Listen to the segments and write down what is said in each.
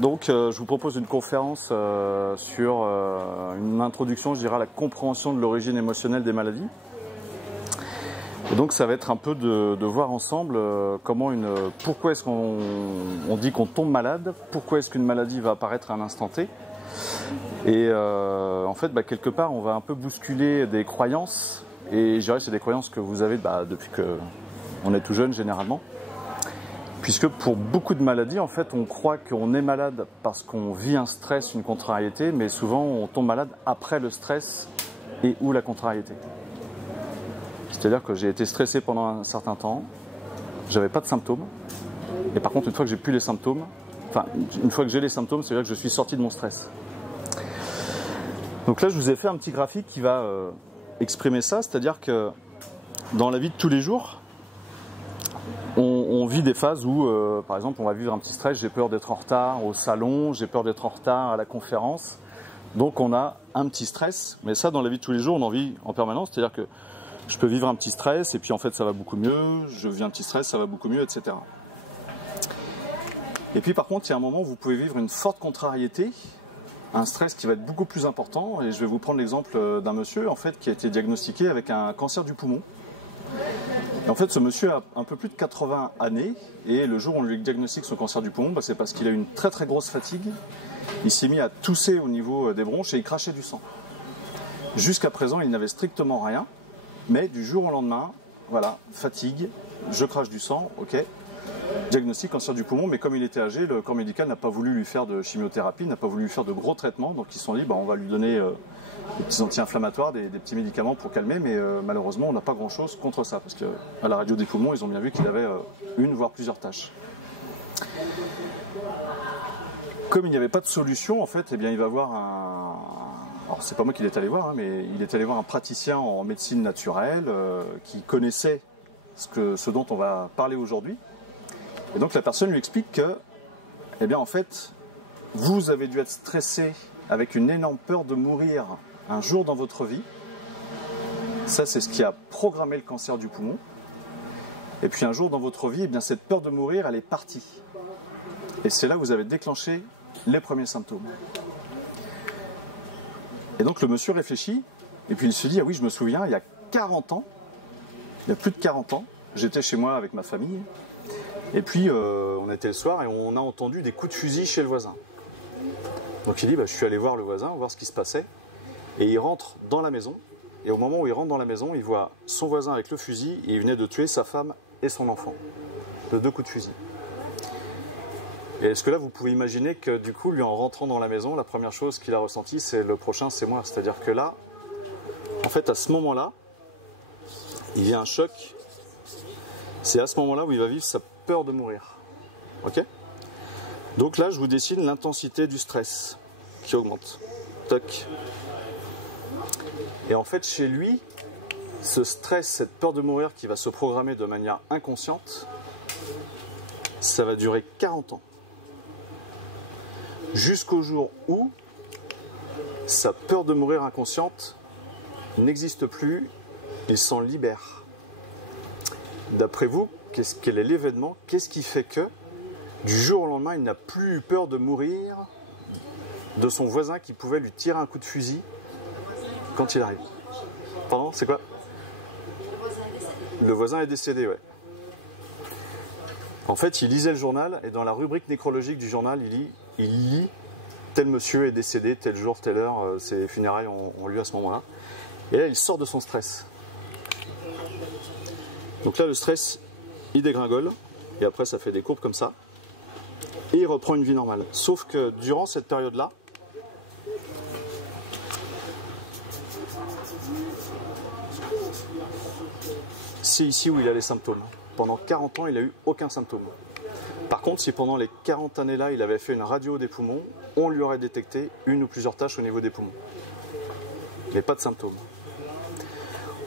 Donc je vous propose une conférence sur une introduction, je dirais, à la compréhension de l'origine émotionnelle des maladies. Et donc ça va être un peu de voir ensemble pourquoi est-ce qu'on dit qu'on tombe malade, pourquoi est-ce qu'une maladie va apparaître à un instant T. Et en fait, quelque part, on va un peu bousculer des croyances. Et je dirais que c'est des croyances que vous avez depuis qu'on est tout jeune généralement. Puisque pour beaucoup de maladies, en fait, on croit qu'on est malade parce qu'on vit un stress, une contrariété, mais souvent on tombe malade après le stress et ou la contrariété. C'est-à-dire que j'ai été stressé pendant un certain temps, j'avais pas de symptômes, et par contre, une fois que j'ai plus les symptômes, une fois que j'ai les symptômes, c'est-à-dire que je suis sorti de mon stress. Donc là, je vous ai fait un petit graphique qui va exprimer ça, c'est-à-dire que dans la vie de tous les jours, on vit des phases où, par exemple, on va vivre un petit stress, j'ai peur d'être en retard au salon, j'ai peur d'être en retard à la conférence, donc on a un petit stress, mais ça, dans la vie de tous les jours, on en vit en permanence, c'est-à-dire que je peux vivre un petit stress, et puis en fait, ça va beaucoup mieux, je vis un petit stress, ça va beaucoup mieux, etc. Et puis par contre, il y a un moment où vous pouvez vivre une forte contrariété, un stress qui va être beaucoup plus important, et je vais vous prendre l'exemple d'un monsieur, en fait, qui a été diagnostiqué avec un cancer du poumon. Et en fait, ce monsieur a un peu plus de 80 années, et le jour où on lui diagnostique son cancer du poumon, c'est parce qu'il a eu une très très grosse fatigue. Il s'est mis à tousser au niveau des bronches et il crachait du sang. Jusqu'à présent, il n'avait strictement rien, mais du jour au lendemain, voilà, fatigue, je crache du sang, ok, diagnostic cancer du poumon, mais comme il était âgé, le corps médical n'a pas voulu lui faire de chimiothérapie, n'a pas voulu lui faire de gros traitements, donc ils se sont dit, on va lui donner des petits anti-inflammatoires, des petits médicaments pour calmer, mais malheureusement on n'a pas grand chose contre ça, parce qu'à la radio des poumons, ils ont bien vu qu'il avait une voire plusieurs tâches. Comme il n'y avait pas de solution, en fait, il va voir alors c'est pas moi qui l'ai allé voir, mais il est allé voir un praticien en médecine naturelle qui connaissait ce dont on va parler aujourd'hui. Et donc la personne lui explique que, en fait, vous avez dû être stressé avec une énorme peur de mourir un jour dans votre vie. Ça, c'est ce qui a programmé le cancer du poumon. Et puis un jour dans votre vie, cette peur de mourir, elle est partie. Et c'est là où vous avez déclenché les premiers symptômes. Et donc le monsieur réfléchit, et puis il se dit, ah oui, je me souviens, il y a 40 ans, il y a plus de 40 ans, j'étais chez moi avec ma famille, et puis on était le soir et on a entendu des coups de fusil chez le voisin. Donc il dit, je suis allé voir le voisin, voir ce qui se passait, et il rentre dans la maison, et au moment où il rentre dans la maison, il voit son voisin avec le fusil, et il venait de tuer sa femme et son enfant, de 2 coups de fusil. Et est-ce que là, vous pouvez imaginer que du coup, lui, en rentrant dans la maison, la première chose qu'il a ressentie, c'est le prochain, c'est moi. C'est-à-dire que là, en fait, à ce moment-là, il y a un choc. C'est à ce moment-là où il va vivre sa peur de mourir. Ok ? Donc là, je vous dessine l'intensité du stress qui augmente. Toc. Et en fait, chez lui, ce stress, cette peur de mourir qui va se programmer de manière inconsciente, ça va durer 40 ans. Jusqu'au jour où sa peur de mourir inconsciente n'existe plus, il s'en libère. D'après vous, quel est l'événement? Qu'est-ce qui fait que, du jour au lendemain, il n'a plus eu peur de mourir de son voisin qui pouvait lui tirer un coup de fusil quand il arrive? Pardon, c'est quoi? Le voisin est décédé, ouais. En fait, il lisait le journal, et dans la rubrique nécrologique du journal, il lit tel monsieur est décédé, tel jour, telle heure, ses funérailles ont lieu à ce moment-là. Et là, il sort de son stress. Donc là, le stress, il dégringole, et après, ça fait des courbes comme ça, et il reprend une vie normale. Sauf que durant cette période-là, c'est ici où il a les symptômes. Pendant 40 ans, il n'a eu aucun symptôme. Par contre, si pendant les 40 années-là, il avait fait une radio des poumons, on lui aurait détecté une ou plusieurs taches au niveau des poumons. Mais pas de symptômes.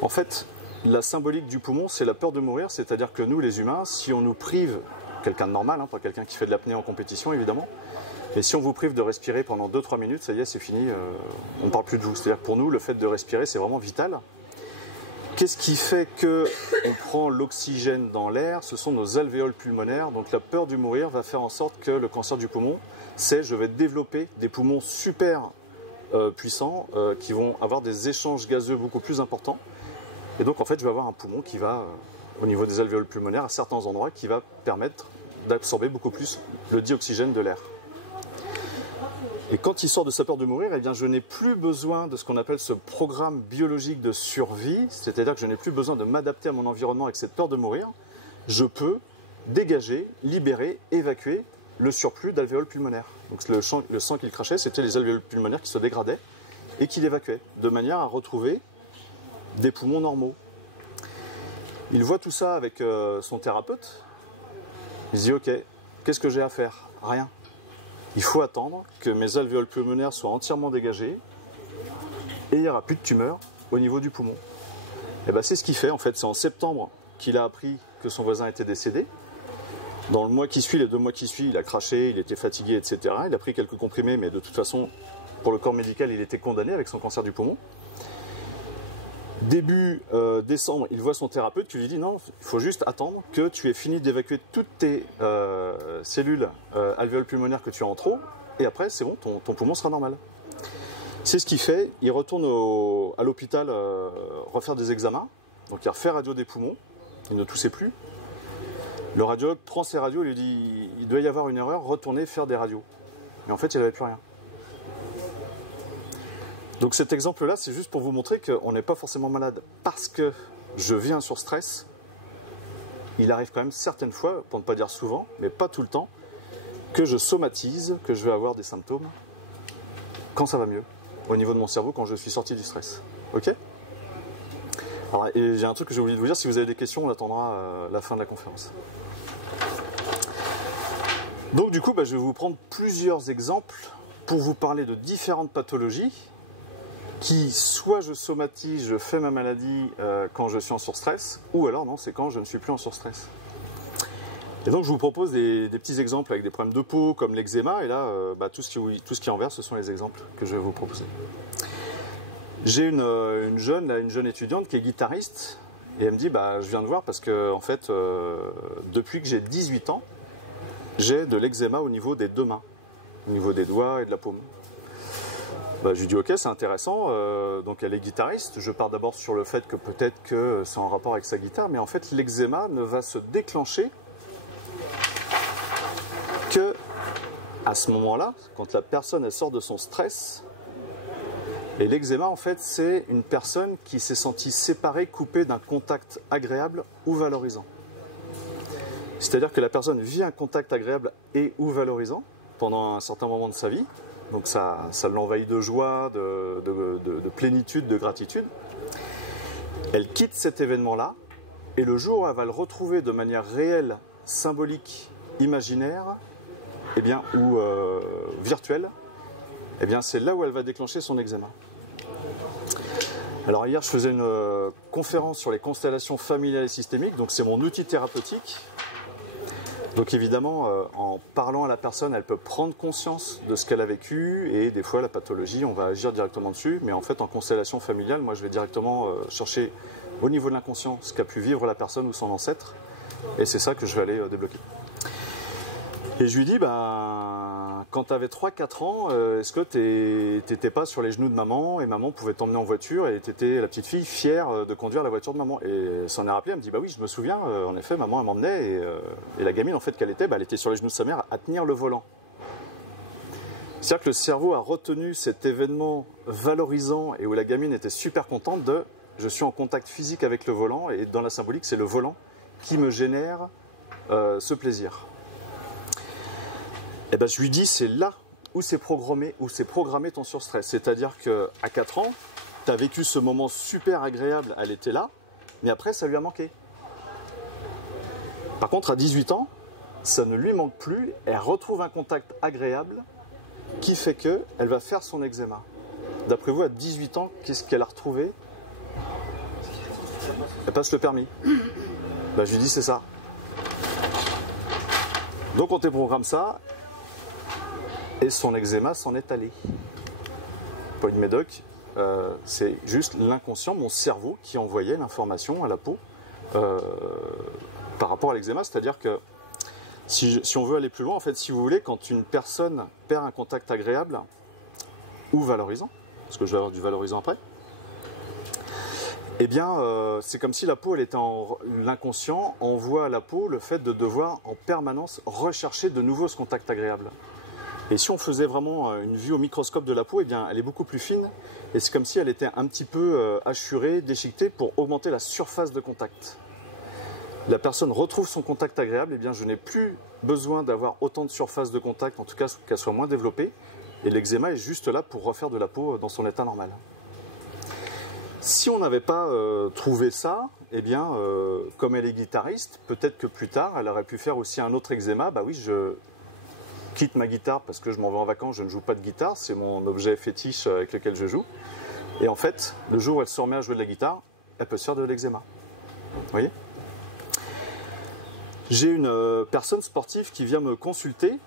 En fait, la symbolique du poumon, c'est la peur de mourir, c'est-à-dire que nous, les humains, si on nous prive, quelqu'un de normal, pas quelqu'un qui fait de l'apnée en compétition, évidemment, mais si on vous prive de respirer pendant 2-3 minutes, ça y est, c'est fini, on ne parle plus de vous. C'est-à-dire que pour nous, le fait de respirer, c'est vraiment vital. Qu'est-ce qui fait qu'on prend l'oxygène dans l'air? Ce sont nos alvéoles pulmonaires. Donc la peur du mourir va faire en sorte que le cancer du poumon, c'est je vais développer des poumons super puissants qui vont avoir des échanges gazeux beaucoup plus importants. Et donc en fait je vais avoir un poumon qui va, au niveau des alvéoles pulmonaires, à certains endroits, qui va permettre d'absorber beaucoup plus le dioxygène de l'air. Et quand il sort de sa peur de mourir, eh bien, je n'ai plus besoin de ce qu'on appelle ce programme biologique de survie, c'est-à-dire que je n'ai plus besoin de m'adapter à mon environnement avec cette peur de mourir. Je peux dégager, libérer, évacuer le surplus d'alvéoles pulmonaires. Donc le sang qu'il crachait, c'était les alvéoles pulmonaires qui se dégradaient et qui l'évacuaient, de manière à retrouver des poumons normaux. Il voit tout ça avec son thérapeute. Il se dit, ok, qu'est-ce que j'ai à faire? Rien. Il faut attendre que mes alvéoles pulmonaires soient entièrement dégagées et il n'y aura plus de tumeur au niveau du poumon. Et ben c'est ce qu'il fait en fait. C'est en septembre qu'il a appris que son voisin était décédé. Dans le mois qui suit, les 2 mois qui suivent, il a craché, il était fatigué, etc. Il a pris quelques comprimés, mais de toute façon, pour le corps médical, il était condamné avec son cancer du poumon. Début décembre, il voit son thérapeute qui lui dit non, il faut juste attendre que tu aies fini d'évacuer toutes tes cellules alvéoles pulmonaires que tu as en trop, et après c'est bon, ton poumon sera normal. C'est ce qu'il fait, il retourne à l'hôpital refaire des examens, donc il refait radio des poumons, il ne toussait plus. Le radiologue prend ses radios et lui dit il doit y avoir une erreur, retournez faire des radios. Mais en fait il n'avait plus rien. Donc cet exemple-là, c'est juste pour vous montrer qu'on n'est pas forcément malade parce que je vis un surstress. Il arrive quand même certaines fois, pour ne pas dire souvent, mais pas tout le temps, que je somatise, que je vais avoir des symptômes quand ça va mieux, au niveau de mon cerveau, quand je suis sorti du stress. Ok? Alors, et j'ai un truc que j'ai oublié de vous dire, si vous avez des questions, on attendra la fin de la conférence. Donc du coup, je vais vous prendre plusieurs exemples pour vous parler de différentes pathologies qui, soit je somatise, je fais ma maladie quand je suis en surstress, ou alors non, c'est quand je ne suis plus en surstress. Et donc je vous propose des petits exemples avec des problèmes de peau, comme l'eczéma, et là, tout ce qui est en vert, ce sont les exemples que je vais vous proposer. J'ai une jeune étudiante qui est guitariste, et elle me dit, je viens de voir parce que, en fait, depuis que j'ai 18 ans, j'ai de l'eczéma au niveau des 2 mains, au niveau des doigts et de la paume. Je lui dis ok, c'est intéressant, donc elle est guitariste. Je pars d'abord sur le fait que peut-être que c'est en rapport avec sa guitare, mais en fait l'eczéma ne va se déclencher que à ce moment-là, quand la personne elle sort de son stress. Et l'eczéma en fait c'est une personne qui s'est sentie séparée, coupée d'un contact agréable ou valorisant. C'est-à-dire que la personne vit un contact agréable et ou valorisant pendant un certain moment de sa vie. Donc ça l'envahit de joie, de plénitude, de gratitude. Elle quitte cet événement-là, et le jour où elle va le retrouver de manière réelle, symbolique, imaginaire, ou virtuelle, c'est là où elle va déclencher son eczéma. Alors hier, je faisais une conférence sur les constellations familiales et systémiques, donc c'est mon outil thérapeutique. Donc évidemment, en parlant à la personne, elle peut prendre conscience de ce qu'elle a vécu, et des fois la pathologie, on va agir directement dessus, mais en fait en constellation familiale, moi je vais directement chercher au niveau de l'inconscient ce qu'a pu vivre la personne ou son ancêtre, et c'est ça que je vais aller débloquer. Et je lui dis, quand tu avais 3-4 ans, est-ce que t'étais pas sur les genoux de maman, et maman pouvait t'emmener en voiture, et t'étais la petite fille fière de conduire la voiture de maman? Et s'en est rappelé, elle me dit, oui, je me souviens, en effet, maman elle m'emmenait, et la gamine en fait qu'elle était, elle était sur les genoux de sa mère à tenir le volant. C'est-à-dire que le cerveau a retenu cet événement valorisant, et où la gamine était super contente de, je suis en contact physique avec le volant, et dans la symbolique, c'est le volant qui me génère ce plaisir. Et je lui dis, c'est là où c'est programmé ton surstress. C'est-à-dire qu'à 4 ans, tu as vécu ce moment super agréable, elle était là, mais après, ça lui a manqué. Par contre, à 18 ans, ça ne lui manque plus, elle retrouve un contact agréable qui fait qu'elle va faire son eczéma. D'après vous, à 18 ans, qu'est-ce qu'elle a retrouvé? Elle passe le permis. Je lui dis, c'est ça. Donc on déprogramme ça, et son eczéma s'en est allé. Pas une médoc, c'est juste l'inconscient, mon cerveau, qui envoyait l'information à la peau par rapport à l'eczéma. C'est-à-dire que si on veut aller plus loin, en fait, si vous voulez, quand une personne perd un contact agréable ou valorisant, parce que je vais avoir du valorisant après, eh bien, c'est comme si la peau, l'inconscient envoie à la peau le fait de devoir en permanence rechercher de nouveau ce contact agréable. Et si on faisait vraiment une vue au microscope de la peau, eh bien, elle est beaucoup plus fine, et c'est comme si elle était un petit peu hachurée, déchiquetée pour augmenter la surface de contact. La personne retrouve son contact agréable, eh bien, je n'ai plus besoin d'avoir autant de surface de contact, en tout cas qu'elle soit moins développée, et l'eczéma est juste là pour refaire de la peau dans son état normal. Si on n'avait pas trouvé ça, eh bien, comme elle est guitariste, peut-être que plus tard, elle aurait pu faire aussi un autre eczéma. Bah oui, je quitte ma guitare parce que je m'en vais en vacances, je ne joue pas de guitare, c'est mon objet fétiche avec lequel je joue. Et en fait, le jour où elle se remet à jouer de la guitare, elle peut se faire de l'eczéma. Vous voyez ? J'ai une personne sportive qui vient me consulter.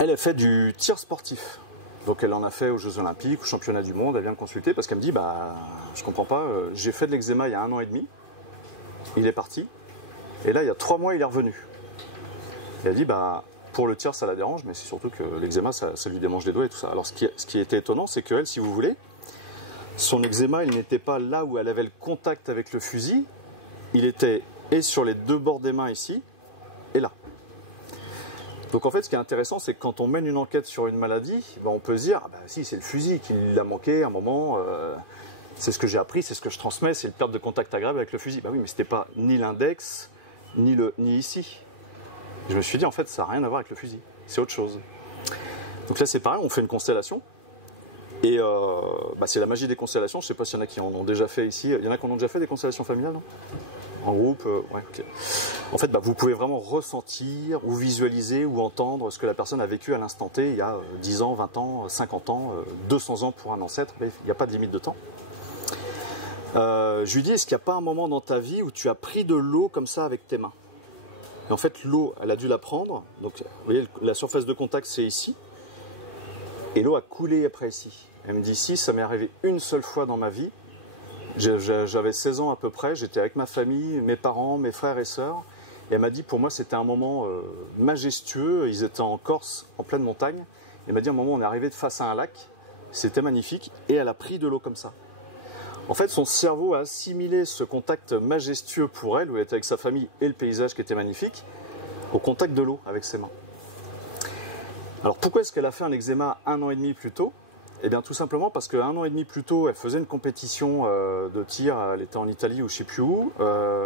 Elle a fait du tir sportif. Donc elle en a fait aux Jeux Olympiques, aux Championnats du Monde. Elle vient me consulter parce qu'elle me dit, bah, je comprends pas, j'ai fait de l'eczéma il y a 1 an et demi. Il est parti. Et là, il y a 3 mois, il est revenu. Et elle dit, bah, pour le tir, ça la dérange, mais c'est surtout que l'eczéma, ça lui démange les doigts et tout ça. Alors ce qui était étonnant, c'est qu'elle, si vous voulez, son eczéma, il n'était pas là où elle avait le contact avec le fusil. Il était et sur les 2 bords des mains ici, et là. Donc en fait, ce qui est intéressant, c'est que quand on mène une enquête sur une maladie, ben on peut se dire, ah ben, si, c'est le fusil qui l'a manqué à un moment, c'est ce que j'ai appris, c'est ce que je transmets, c'est une perte de contact agréable avec le fusil. Ben oui, mais c'était pas ni l'index, ni ici. Je me suis dit, en fait, ça n'a rien à voir avec le fusil, c'est autre chose. Donc là, c'est pareil, on fait une constellation, et bah, c'est la magie des constellations. Je ne sais pas s'il y en a qui en ont déjà fait ici. Il y en a qui en ont déjà fait des constellations familiales, non ? En groupe, ouais, ok. En fait, bah, vous pouvez vraiment ressentir ou visualiser ou entendre ce que la personne a vécu à l'instant T, il y a 10 ans, 20 ans, 50 ans, 200 ans pour un ancêtre, mais il n'y a pas de limite de temps. Je lui dis, est-ce qu'il n'y a pas un moment dans ta vie où tu as pris de l'eau comme ça avec tes mains ? Et en fait, l'eau, elle a dû la prendre, donc vous voyez, la surface de contact, c'est ici, et l'eau a coulé après ici. Elle me dit, si, ça m'est arrivé une seule fois dans ma vie. J'avais 16 ans à peu près, j'étais avec ma famille, mes parents, mes frères et sœurs. Et elle m'a dit, pour moi, c'était un moment majestueux. Ils étaient en Corse, en pleine montagne. Elle m'a dit, à un moment, on est arrivé face à un lac. C'était magnifique. Et elle a pris de l'eau comme ça. En fait, son cerveau a assimilé ce contact majestueux pour elle, où elle était avec sa famille et le paysage qui était magnifique, au contact de l'eau avec ses mains. Alors, pourquoi est-ce qu'elle a fait un eczéma 1 an et demi plus tôt ? Eh bien tout simplement parce qu'1 an et demi plus tôt, elle faisait une compétition de tir, elle était en Italie ou je ne sais plus où.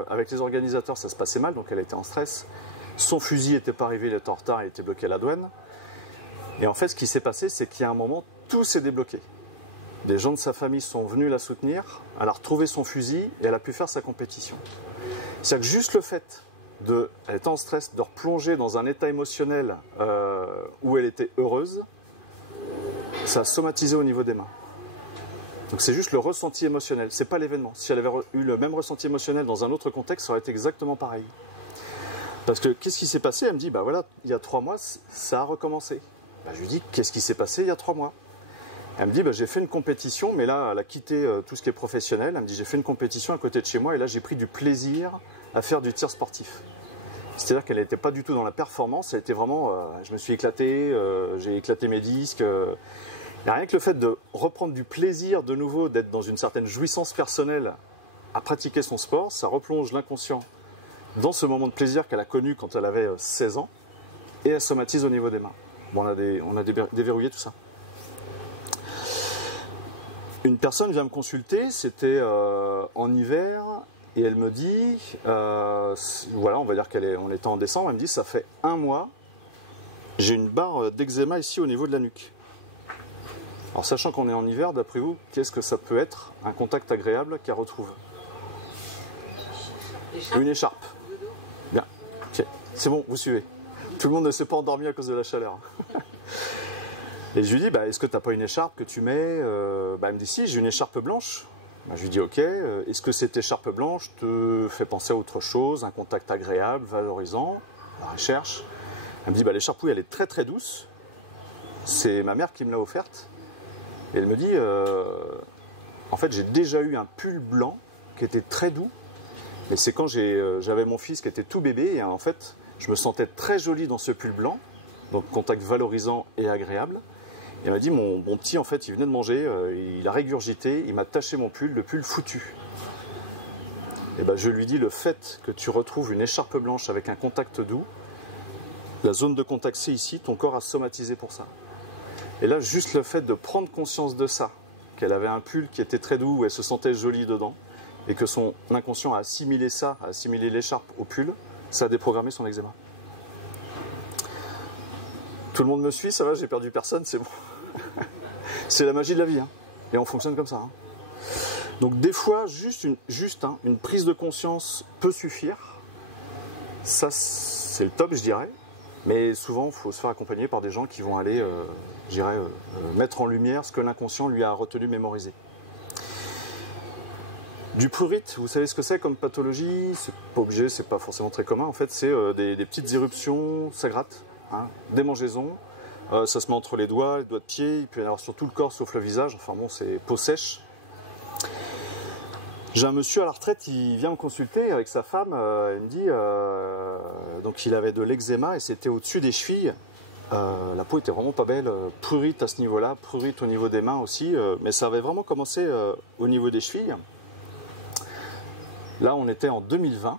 Avec les organisateurs, ça se passait mal, donc elle était en stress. Son fusil n'était pas arrivé, il était en retard, il était bloqué à la douane. Et en fait, ce qui s'est passé, c'est qu'il y a un moment, tout s'est débloqué. Des gens de sa famille sont venus la soutenir, elle a retrouvé son fusil et elle a pu faire sa compétition. C'est-à-dire que juste le fait elle était en stress, de replonger dans un état émotionnel où elle était heureuse, ça a somatisé au niveau des mains. Donc c'est juste le ressenti émotionnel, c'est pas l'événement. Si elle avait eu le même ressenti émotionnel dans un autre contexte, ça aurait été exactement pareil. Parce que qu'est-ce qui s'est passé ? Elle me dit, bah voilà, il y a 3 mois, ça a recommencé. Bah, je lui dis, qu'est-ce qui s'est passé il y a 3 mois ? Elle me dit, bah, j'ai fait une compétition, mais là, elle a quitté tout ce qui est professionnel. Elle me dit, j'ai fait une compétition à côté de chez moi, et là, j'ai pris du plaisir à faire du tir sportif. C'est-à-dire qu'elle n'était pas du tout dans la performance, elle était vraiment, je me suis éclaté, j'ai éclaté mes disques. Et rien que le fait de reprendre du plaisir de nouveau, d'être dans une certaine jouissance personnelle à pratiquer son sport, ça replonge l'inconscient dans ce moment de plaisir qu'elle a connu quand elle avait 16 ans, et elle somatise au niveau des mains. Bon, on a déverrouillé tout ça. Une personne vient me consulter, c'était en hiver, et elle me dit, voilà, on va dire qu'on était en décembre, elle me dit, ça fait 1 mois, j'ai une barre d'eczéma ici au niveau de la nuque. Alors sachant qu'on est en hiver, d'après vous, qu'est-ce que ça peut être un contact agréable qu'elle retrouve ? Une écharpe. Bien, ok, c'est bon, vous suivez. Tout le monde ne s'est pas endormi à cause de la chaleur. Et je lui dis, bah, est-ce que tu n'as pas une écharpe que tu mets ? Bah, elle me dit, si, j'ai une écharpe blanche. Bah, je lui dis, ok, est-ce que cette écharpe blanche te fait penser à autre chose, un contact agréable, valorisant ? Alors elle cherche. Elle me dit, bah, l'écharpe, oui, elle est très très douce. C'est ma mère qui me l'a offerte. Et elle me dit, en fait, j'ai déjà eu un pull blanc qui était très doux, mais c'est quand j'avais mon fils qui était tout bébé, et en fait, je me sentais très jolie dans ce pull blanc, donc contact valorisant et agréable. Et elle m'a dit, mon petit, en fait, il venait de manger, il a régurgité, il m'a taché mon pull, le pull foutu. Et ben, je lui dis, le fait que tu retrouves une écharpe blanche avec un contact doux, la zone de contact c'est ici, ton corps a somatisé pour ça. Et là, juste le fait de prendre conscience de ça, qu'elle avait un pull qui était très doux, où elle se sentait jolie dedans, et que son inconscient a assimilé ça, a assimilé l'écharpe au pull, ça a déprogrammé son eczéma. Tout le monde me suit, ça va, j'ai perdu personne, c'est bon. C'est la magie de la vie, hein. Et on fonctionne comme ça. Hein. Donc des fois, juste une prise de conscience peut suffire. Ça, c'est le top, je dirais. Mais souvent, il faut se faire accompagner par des gens qui vont aller, mettre en lumière ce que l'inconscient lui a retenu, mémorisé. Du prurite, vous savez ce que c'est comme pathologie? C'est pas obligé, c'est pas forcément très commun. En fait, c'est des petites éruptions, ça gratte, hein, des démangeaisons. Ça se met entre les doigts de pied, il peut y avoir sur tout le corps sauf le visage. Enfin bon, c'est peau sèche. J'ai un monsieur à la retraite, il vient me consulter avec sa femme, il me dit, donc il avait de l'eczéma et c'était au-dessus des chevilles. La peau était vraiment pas belle, prurite à ce niveau-là, prurite au niveau des mains aussi, mais ça avait vraiment commencé au niveau des chevilles. Là, on était en 2020,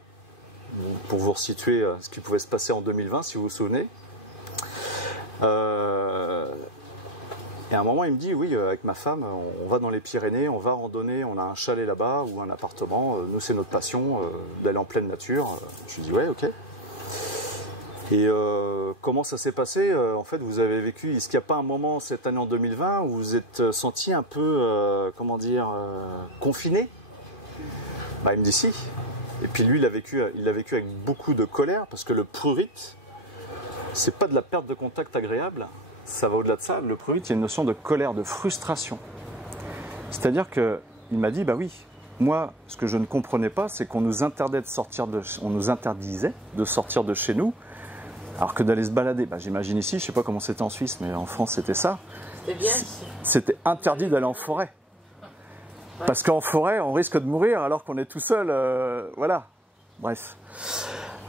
pour vous resituer ce qui pouvait se passer en 2020, si vous vous souvenez. Et à un moment, il me dit, oui, avec ma femme, on va dans les Pyrénées, on va randonner, on a un chalet là-bas ou un appartement. Nous, c'est notre passion, d'aller en pleine nature. Je lui dis, ouais, ok. Et comment ça s'est passé? En fait, vous avez vécu, est-ce qu'il n'y a pas un moment cette année en 2020 où vous vous êtes senti un peu, confiné? Bah, il me dit si. Et puis lui, il l'a vécu avec beaucoup de colère, parce que le prurite, c'est pas de la perte de contact agréable. Ça va au-delà de ça. Le prurite, il y a une notion de colère, de frustration. C'est-à-dire qu'il m'a dit, bah oui, moi, ce que je ne comprenais pas, c'est qu'on nous interdisait de sortir de chez nous, alors que d'aller se balader. Bah, j'imagine ici, je ne sais pas comment c'était en Suisse, mais en France, c'était ça. C'était bien ici. C'était interdit d'aller en forêt. Ouais. Parce qu'en forêt, on risque de mourir alors qu'on est tout seul. Voilà. Bref.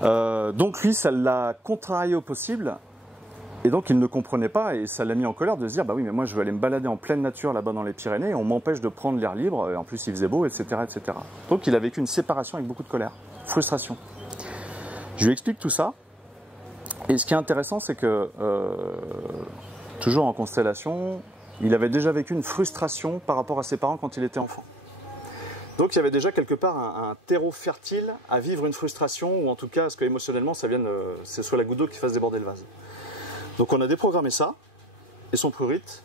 Donc lui, ça l'a contrarié au possible. Et donc il ne comprenait pas et ça l'a mis en colère de se dire, bah oui, mais moi je veux aller me balader en pleine nature là-bas dans les Pyrénées, et on m'empêche de prendre l'air libre, et en plus il faisait beau, etc., etc. Donc il a vécu une séparation avec beaucoup de colère, frustration. Je lui explique tout ça, et ce qui est intéressant, c'est que, toujours en constellation, il avait déjà vécu une frustration par rapport à ses parents quand il était enfant. Donc il y avait déjà quelque part un terreau fertile à vivre une frustration, ou en tout cas à ce que émotionnellement ça vienne, ce soit la goutte d'eau qui fasse déborder le vase. Donc on a déprogrammé ça, et son prurite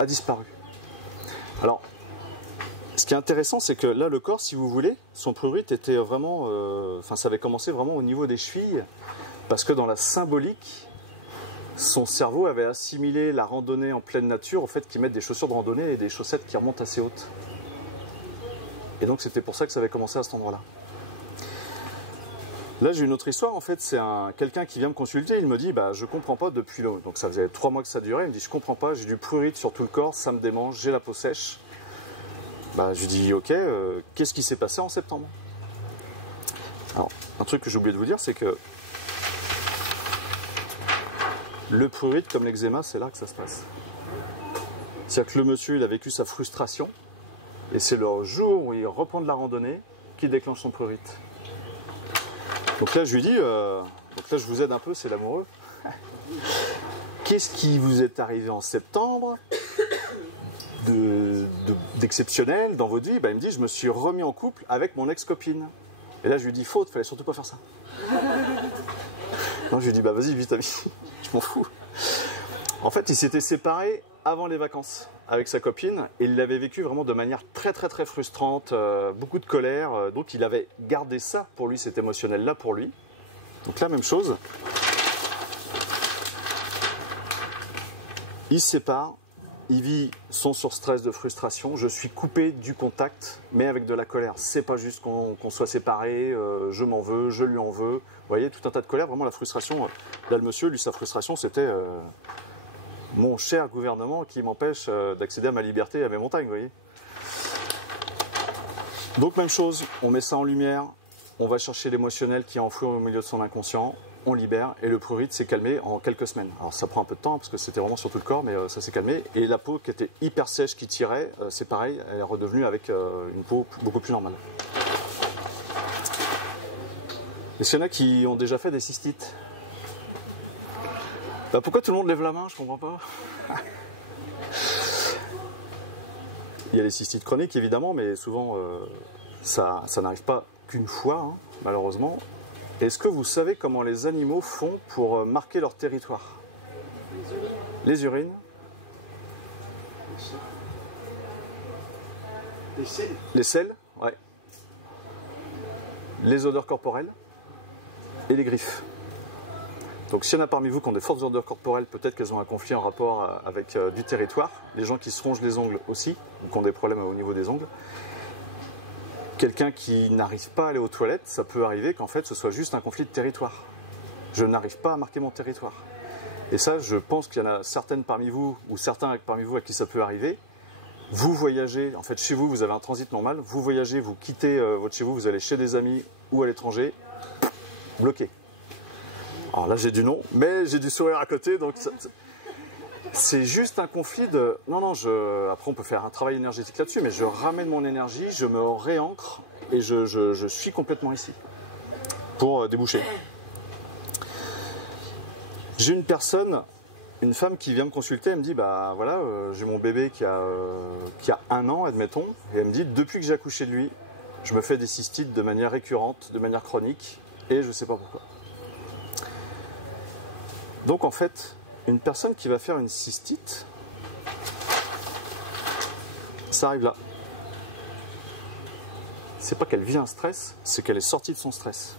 a disparu. Alors, ce qui est intéressant, c'est que là, le corps, si vous voulez, son prurite était vraiment... ça avait commencé vraiment au niveau des chevilles, parce que dans la symbolique, son cerveau avait assimilé la randonnée en pleine nature au fait qu'ils mettent des chaussures de randonnée et des chaussettes qui remontent assez hautes. Et donc c'était pour ça que ça avait commencé à cet endroit-là. Là, j'ai une autre histoire, en fait, c'est quelqu'un qui vient me consulter, il me dit, bah, je comprends pas depuis le... Donc ça faisait 3 mois que ça durait, il me dit, je comprends pas, j'ai du prurite sur tout le corps, ça me démange, j'ai la peau sèche. Bah, je lui dis, ok, qu'est-ce qui s'est passé en septembre? Alors, un truc que j'ai oublié de vous dire, c'est que le prurite, comme l'eczéma, c'est là que ça se passe. C'est-à-dire que le monsieur, il a vécu sa frustration, et c'est le jour où il reprend de la randonnée qui déclenche son prurite. Donc là, je lui dis, donc là, je vous aide un peu, c'est l'amoureux. Qu'est-ce qui vous est arrivé en septembre d'exceptionnel dans votre vie? Ben, il me dit, je me suis remis en couple avec mon ex-copine. Et là, je lui dis, faute, fallait surtout pas faire ça. Non, je lui dis, bah vas-y, vite, ami, je m'en fous. En fait, il s'était séparé avant les vacances avec sa copine, et il l'avait vécu vraiment de manière très très très frustrante, beaucoup de colère, donc il avait gardé ça pour lui, cet émotionnel-là pour lui. Donc la même chose. Il se sépare, il vit son surstress de frustration, je suis coupé du contact, mais avec de la colère. C'est pas juste qu'on soit séparés, je m'en veux, je lui en veux. Vous voyez, tout un tas de colère, vraiment la frustration. Là, le monsieur, lui, sa frustration, c'était... mon cher gouvernement qui m'empêche d'accéder à ma liberté et à mes montagnes, vous voyez. Donc même chose, on met ça en lumière, on va chercher l'émotionnel qui est enfoui au milieu de son inconscient, on libère et le prurite s'est calmé en quelques semaines. Alors ça prend un peu de temps parce que c'était vraiment sur tout le corps, mais ça s'est calmé. Et la peau qui était hyper sèche, qui tirait, c'est pareil, elle est redevenue avec une peau beaucoup plus normale. Est-ce qu'il y en a qui ont déjà fait des cystites? Bah pourquoi tout le monde lève la main? Je comprends pas. Il y a les cystites chroniques évidemment, mais souvent ça n'arrive pas qu'une fois, hein, malheureusement. Est-ce que vous savez comment les animaux font pour marquer leur territoire? Les urines. Les selles. Les selles, ouais. Les odeurs corporelles et les griffes. Donc s'il y en a parmi vous qui ont des fortes odeurs corporelles, peut-être qu'elles ont un conflit en rapport avec du territoire. Les gens qui se rongent les ongles aussi, ou qui ont des problèmes au niveau des ongles. Quelqu'un qui n'arrive pas à aller aux toilettes, ça peut arriver qu'en fait ce soit juste un conflit de territoire. Je n'arrive pas à marquer mon territoire. Et ça, je pense qu'il y en a certaines parmi vous, ou certains parmi vous à qui ça peut arriver. Vous voyagez, en fait chez vous, vous avez un transit normal, vous voyagez, vous quittez votre chez vous, vous allez chez des amis ou à l'étranger, bloqué. Alors là j'ai du non, mais j'ai du sourire à côté, donc c'est juste un conflit de... Non, après on peut faire un travail énergétique là-dessus, mais je ramène mon énergie, je me réancre et je suis complètement ici pour déboucher. J'ai une personne, une femme qui vient me consulter, elle me dit, bah voilà, j'ai mon bébé qui a 1 an, admettons, et elle me dit, depuis que j'ai accouché de lui, je me fais des cystites de manière récurrente, de manière chronique, et je ne sais pas pourquoi. Donc en fait, une personne qui va faire une cystite, ça arrive là. C'est pas qu'elle vit un stress, c'est qu'elle est sortie de son stress.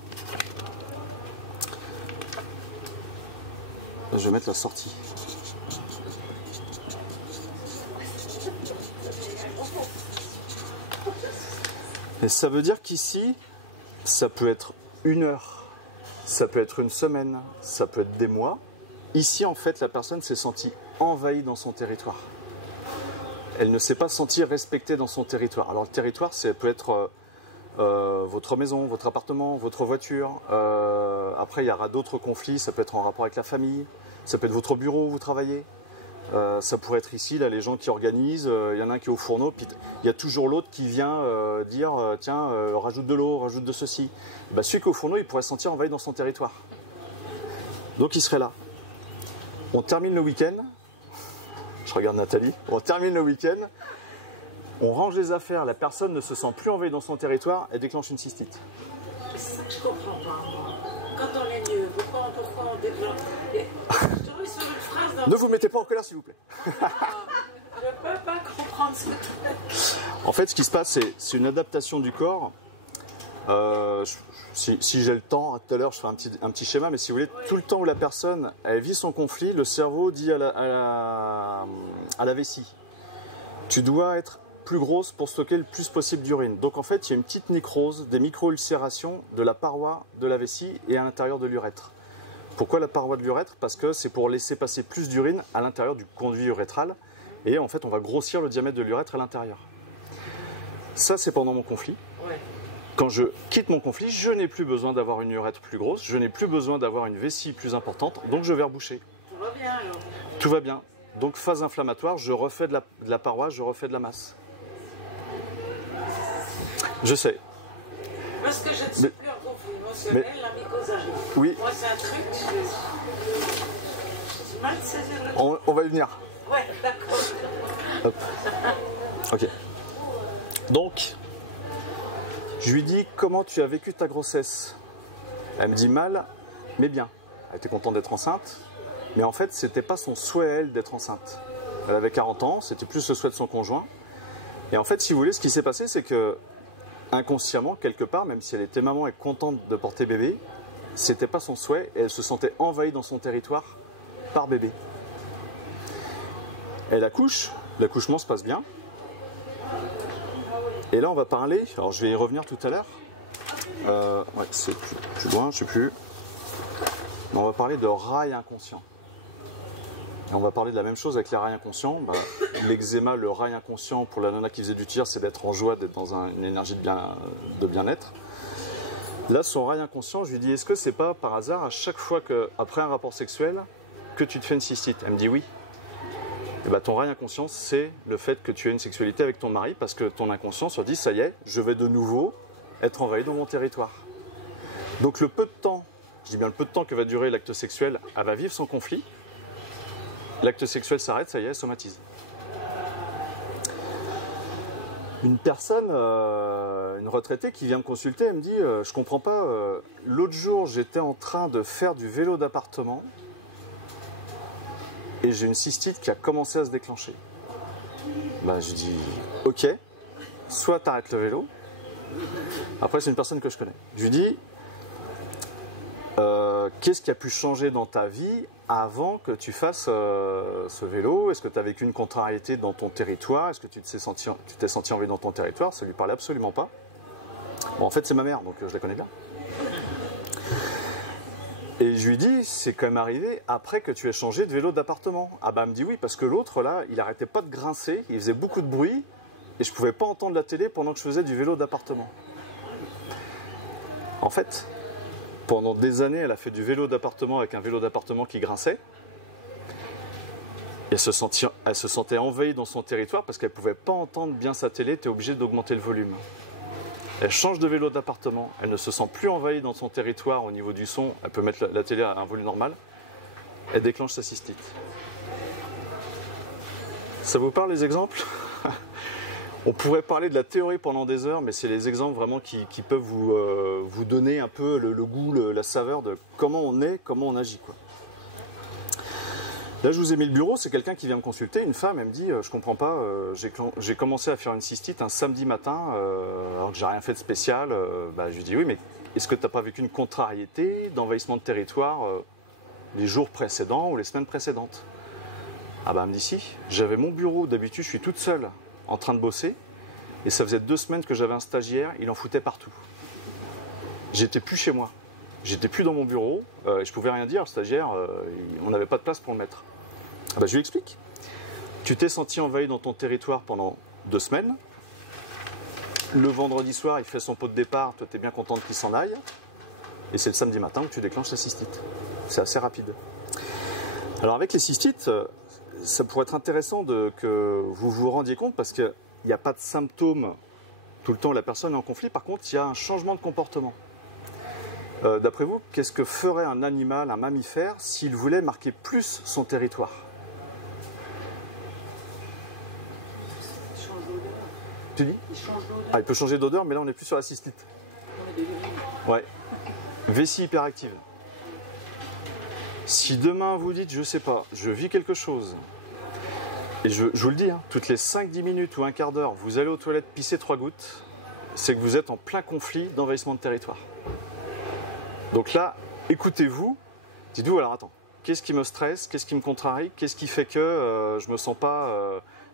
Je vais mettre la sortie. Et ça veut dire qu'ici, ça peut être 1 heure, ça peut être 1 semaine, ça peut être des mois. Ici, en fait, la personne s'est sentie envahie dans son territoire. Elle ne s'est pas sentie respectée dans son territoire. Alors, le territoire, ça peut être votre maison, votre appartement, votre voiture. Après, il y aura d'autres conflits. Ça peut être en rapport avec la famille. Ça peut être votre bureau où vous travaillez. Ça pourrait être ici, là, les gens qui organisent. Il y en a un qui est au fourneau. Puis il y a toujours l'autre qui vient dire tiens, rajoute de l'eau, rajoute de ceci. Ben, celui qui est au fourneau, il pourrait se sentir envahi dans son territoire. Donc, il serait là. On termine le week-end, je regarde Nathalie, on termine le week-end, on range les affaires, la personne ne se sent plus envahie dans son territoire et déclenche une cystite. C'est ça que je comprends pas. Quand on est mieux, pourquoi on déclenche... Je tombe sur une phrase dans... Ne vous mettez pas en colère s'il vous plaît. Je ne peux pas comprendre ça. En fait, ce qui se passe, c'est une adaptation du corps. Si j'ai le temps, tout à l'heure je ferai un petit schéma, mais si vous voulez, tout le temps où la personne elle vit son conflit, le cerveau dit à la vessie, tu dois être plus grosse pour stocker le plus possible d'urine. Donc en fait, il y a une petite nécrose, des micro-ulcérations de la paroi de la vessie et à l'intérieur de l'urètre. Pourquoi la paroi de l'urètre? Parce que c'est pour laisser passer plus d'urine à l'intérieur du conduit urétral, et en fait on va grossir le diamètre de l'urètre à l'intérieur. Ça c'est pendant mon conflit. Ouais. Quand je quitte mon conflit, je n'ai plus besoin d'avoir une urètre plus grosse, je n'ai plus besoin d'avoir une vessie plus importante, donc je vais reboucher. Tout va bien alors. Tout va bien. Donc phase inflammatoire, je refais de la paroi, je refais de la masse. Je sais. Parce que je ne suis plus en conflit émotionnel, la mycose arrive. Oui. Moi c'est un truc, j'ai mal saisir le truc. On va y venir. Ouais, d'accord. Hop. Ok. Donc, je lui dis comment tu as vécu ta grossesse. Elle me dit mal, mais bien. Elle était contente d'être enceinte, mais en fait, c'était pas son souhait elle d'être enceinte. Elle avait 40 ans, c'était plus le souhait de son conjoint. Et en fait, si vous voulez, ce qui s'est passé, c'est que inconsciemment, quelque part, même si elle était maman et contente de porter bébé, c'était pas son souhait et elle se sentait envahie dans son territoire par bébé. Elle accouche, l'accouchement se passe bien. Et là, on va parler, alors je vais y revenir tout à l'heure. Ouais, c'est plus loin, je sais plus. Mais on va parler de rail inconscient. Et on va parler de la même chose avec les rails inconscients. Bah, l'eczéma, le rail inconscient pour la nana qui faisait du tir, c'est d'être en joie, d'être dans une énergie de bien-être. Là, son rail inconscient, je lui dis, est-ce que c'est pas par hasard à chaque fois qu'après un rapport sexuel, que tu te fais une cystite? Elle me dit oui. Et bah, ton rail inconscient, c'est le fait que tu aies une sexualité avec ton mari, parce que ton inconscient se dit, ça y est, je vais de nouveau être envahi dans mon territoire. Donc le peu de temps, je dis bien le peu de temps que va durer l'acte sexuel, elle va vivre son conflit. L'acte sexuel s'arrête, ça y est, elle somatise. Une personne, une retraitée qui vient me consulter, elle me dit je comprends pas, l'autre jour j'étais en train de faire du vélo d'appartement et j'ai une cystite qui a commencé à se déclencher. Bah, je dis ok, soit tu arrêtes le vélo. Après, c'est une personne que je connais. Je lui dis qu'est-ce qui a pu changer dans ta vie avant que tu fasses ce vélo? Est-ce que tu as vécu une contrariété dans ton territoire? Est-ce que tu t'es senti envahi dans ton territoire? Ça lui parlait absolument pas. Bon, en fait, c'est ma mère, donc je la connais bien. Et je lui dis, c'est quand même arrivé après que tu aies changé de vélo d'appartement. Ah bah, elle me dit oui, parce que l'autre, là, il arrêtait pas de grincer, il faisait beaucoup de bruit, et je pouvais pas entendre la télé pendant que je faisais du vélo d'appartement. En fait, pendant des années, elle a fait du vélo d'appartement avec un vélo d'appartement qui grinçait. Et elle se sentait envahie dans son territoire parce qu'elle ne pouvait pas entendre bien sa télé, tu es obligé d'augmenter le volume. Elle change de vélo d'appartement, elle ne se sent plus envahie dans son territoire au niveau du son, elle peut mettre la télé à un volume normal, elle déclenche sa cystite. Ça vous parle les exemples? On pourrait parler de la théorie pendant des heures, mais c'est les exemples vraiment qui peuvent vous donner un peu le goût, la saveur de comment on est, comment on agit, quoi. Là, je vous ai mis le bureau, c'est quelqu'un qui vient me consulter, une femme, elle me dit je comprends pas, j'ai commencé à faire une cystite un samedi matin, alors que j'ai rien fait de spécial. Bah, je lui dis oui, mais est-ce que tu n'as pas vécu une contrariété d'envahissement de territoire les jours précédents ou les semaines précédentes? Ah bah, elle me dit si, j'avais mon bureau, d'habitude je suis toute seule en train de bosser, et ça faisait 2 semaines que j'avais un stagiaire, il en foutait partout. J'étais plus chez moi, j'étais plus dans mon bureau, et je pouvais rien dire, le stagiaire, on n'avait pas de place pour le mettre. Ah bah, je lui explique, tu t'es senti envahi dans ton territoire pendant 2 semaines, le vendredi soir il fait son pot de départ, toi tu es bien contente qu'il s'en aille, et c'est le samedi matin où tu déclenches la cystite. C'est assez rapide. Alors avec les cystites, ça pourrait être intéressant que vous vous rendiez compte parce qu'il n'y a pas de symptômes tout le temps où la personne est en conflit. Par contre, il y a un changement de comportement. D'après vous, qu'est-ce que ferait un animal, un mammifère, s'il voulait marquer plus son territoire? Il change d'odeur. Tu dis? Il change d'odeur. Ah, il peut changer d'odeur, mais là on n'est plus sur la cystite. Ouais. Vessie hyperactive. Si demain vous dites, je sais pas, je vis quelque chose, et je vous le dis, hein, toutes les 5-10 minutes ou un quart d'heure, vous allez aux toilettes pisser 3 gouttes, c'est que vous êtes en plein conflit d'envahissement de territoire. Donc là, écoutez-vous, dites-vous, alors attends, qu'est-ce qui me stresse, qu'est-ce qui me contrarie, qu'est-ce qui fait que je ne me sens pas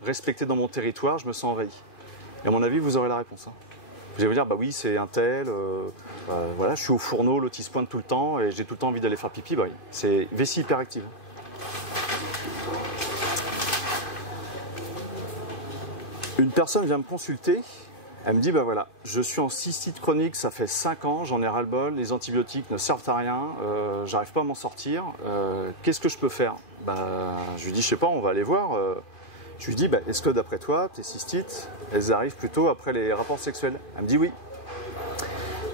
respecté dans mon territoire, je me sens envahi. Et à mon avis, vous aurez la réponse. Hein. Vous allez vous dire, bah oui, c'est un tel, voilà, je suis au fourneau, l'autre il se pointe tout le temps et j'ai tout le temps envie d'aller faire pipi, bah oui, c'est vessie hyperactive. Une personne vient me consulter, elle me dit, bah voilà, je suis en cystite chronique, ça fait 5 ans, j'en ai ras-le-bol, les antibiotiques ne servent à rien, j'arrive pas à m'en sortir, qu'est-ce que je peux faire? Bah, je lui dis, je sais pas, on va aller voir. Je lui dis, bah, est-ce que d'après toi, tes cystites, elles arrivent plutôt après les rapports sexuels? Elle me dit oui.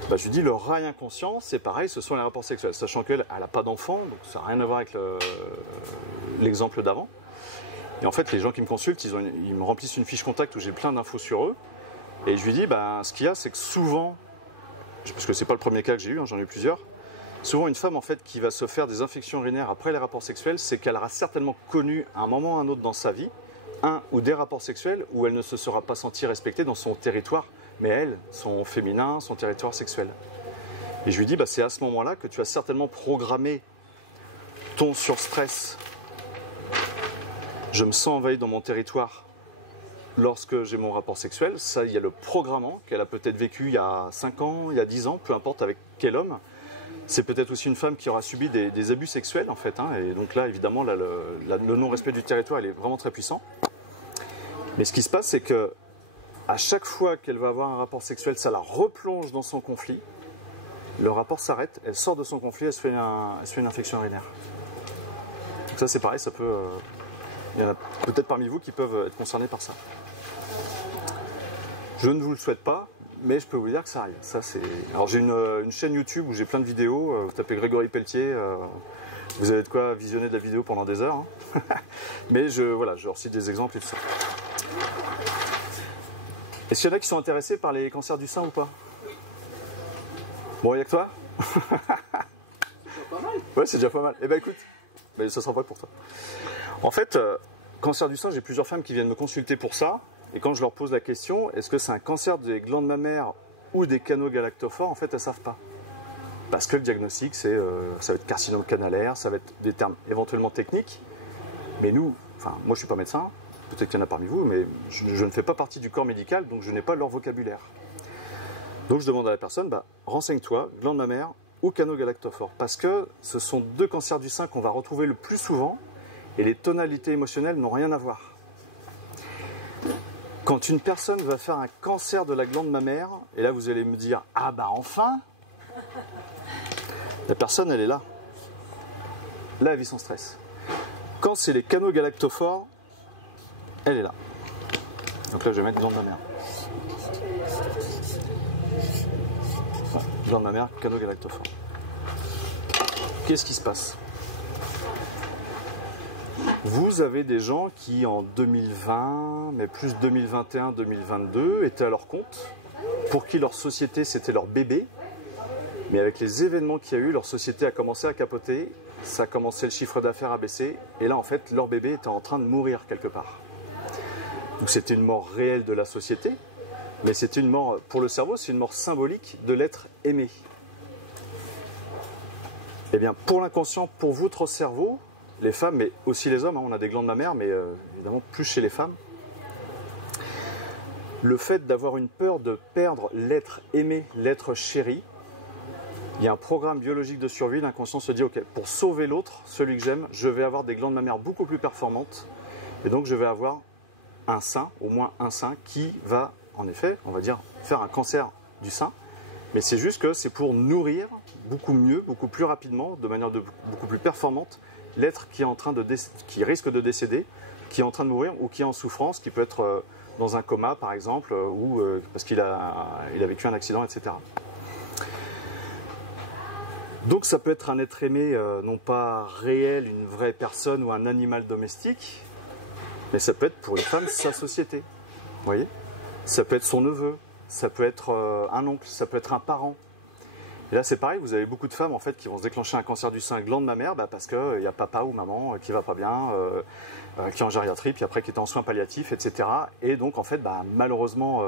Bah, je lui dis, le rail inconscient, c'est pareil, ce sont les rapports sexuels. Sachant qu'elle n'a pas d'enfant, donc ça n'a rien à voir avec l'exemple d'avant. Et en fait, les gens qui me consultent, ils me remplissent une fiche contact où j'ai plein d'infos sur eux. Et je lui dis, bah, ce qu'il y a, c'est que souvent, parce que c'est pas le premier cas que j'ai eu, hein, j'en ai eu plusieurs, souvent une femme en fait qui va se faire des infections urinaires après les rapports sexuels, c'est qu'elle aura certainement connu à un moment ou à un autre dans sa vie un ou des rapports sexuels où elle ne se sera pas sentie respectée dans son territoire, mais elle, son féminin, son territoire sexuel. Et je lui dis, bah, c'est à ce moment-là que tu as certainement programmé ton surstress. Je me sens envahi dans mon territoire lorsque j'ai mon rapport sexuel. Ça, il y a le programmant qu'elle a peut-être vécu il y a 5 ans, il y a 10 ans, peu importe avec quel homme. C'est peut-être aussi une femme qui aura subi des abus sexuels en fait, hein, et donc là évidemment là, le non-respect du territoire il est vraiment très puissant. Mais ce qui se passe c'est que à chaque fois qu'elle va avoir un rapport sexuel, ça la replonge dans son conflit. Le rapport s'arrête, elle sort de son conflit, elle se fait une infection urinaire. Donc ça c'est pareil, ça peut... il y en a peut-être parmi vous qui peuvent être concernés par ça. Je ne vous le souhaite pas, mais je peux vous dire que ça arrive. Ça, c'est... Alors j'ai une chaîne YouTube où j'ai plein de vidéos, vous tapez Grégory Pelletier, vous avez de quoi visionner de la vidéo pendant des heures. Hein. Mais voilà, je recite des exemples et tout ça. Est-ce qu'il y en a qui sont intéressés par les cancers du sein ou pas? Bon, il n'y a que toi? C'est pas mal. Ouais, c'est déjà pas mal. Eh ben écoute, ben, ça sera pas pour toi. En fait, cancer du sein, j'ai plusieurs femmes qui viennent me consulter pour ça. Et quand je leur pose la question, est-ce que c'est un cancer des glandes mammaires ou des canaux galactophores, en fait, elles ne savent pas. Parce que le diagnostic, ça va être carcinome canalaire, ça va être des termes éventuellement techniques. Mais nous, enfin, moi je ne suis pas médecin, peut-être qu'il y en a parmi vous, mais je ne fais pas partie du corps médical, donc je n'ai pas leur vocabulaire. Donc je demande à la personne, bah, renseigne-toi, glande mammaire ou canaux galactophores. Parce que ce sont deux cancers du sein qu'on va retrouver le plus souvent, et les tonalités émotionnelles n'ont rien à voir. Quand une personne va faire un cancer de la glande mammaire, et là vous allez me dire « Ah bah enfin !» La personne elle est là. Là elle vit son stress. Quand c'est les canaux galactophores, elle est là. Donc là je vais mettre glande mammaire. Voilà, glande mammaire, canaux galactophores. Qu'est-ce qui se passe ? Vous avez des gens qui en 2020, mais plus 2021-2022, étaient à leur compte, pour qui leur société c'était leur bébé, mais avec les événements qu'il y a eu, leur société a commencé à capoter, ça a commencé le chiffre d'affaires à baisser, et là en fait leur bébé était en train de mourir quelque part. Donc c'était une mort réelle de la société, mais c'était une mort, pour le cerveau, c'est une mort symbolique de l'être aimé. Eh bien pour l'inconscient, pour votre cerveau, les femmes, mais aussi les hommes, hein, on a des glandes mammaires, mais évidemment plus chez les femmes. Le fait d'avoir une peur de perdre l'être aimé, l'être chéri, il y a un programme biologique de survie, l'inconscient se dit, ok, pour sauver l'autre, celui que j'aime, je vais avoir des glandes mammaires beaucoup plus performantes, et donc je vais avoir un sein, au moins un sein, qui va, en effet, on va dire, faire un cancer du sein, mais c'est juste que c'est pour nourrir beaucoup mieux, beaucoup plus rapidement, de manière beaucoup plus performante, l'être qui est en train qui risque de décéder, qui est en train de mourir ou qui est en souffrance, qui peut être dans un coma par exemple, ou parce qu'il a vécu un accident, etc. Donc ça peut être un être aimé, non pas réel, une vraie personne ou un animal domestique, mais ça peut être pour une femme sa société. Vous voyez ? Ça peut être son neveu, ça peut être un oncle, ça peut être un parent. Et là c'est pareil, vous avez beaucoup de femmes en fait qui vont se déclencher un cancer du sein glande mammaire parce qu'il y a papa ou maman qui va pas bien, qui est en gériatrie, puis après qui est en soins palliatifs, etc. Et donc en fait malheureusement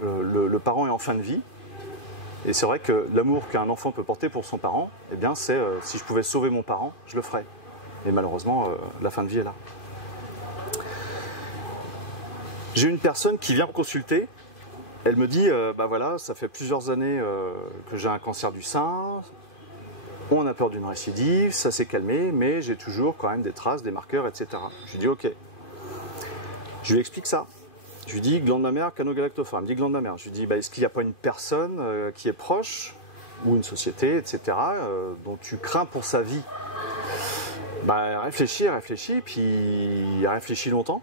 le parent est en fin de vie. Et c'est vrai que l'amour qu'un enfant peut porter pour son parent, eh bien c'est si je pouvais sauver mon parent, je le ferais. Et malheureusement la fin de vie est là. J'ai une personne qui vient me consulter. Elle me dit, bah voilà, ça fait plusieurs années que j'ai un cancer du sein, on a peur d'une récidive, ça s'est calmé, mais j'ai toujours quand même des traces, des marqueurs, etc. Je lui dis, ok. Je lui explique ça. Je lui dis, glande mammaire, canaux galactophores. Elle me dit, glande mammaire. Je lui dis, bah, est-ce qu'il n'y a pas une personne qui est proche, ou une société, etc., dont tu crains pour sa vie? Bah, elle réfléchit, puis elle réfléchit longtemps.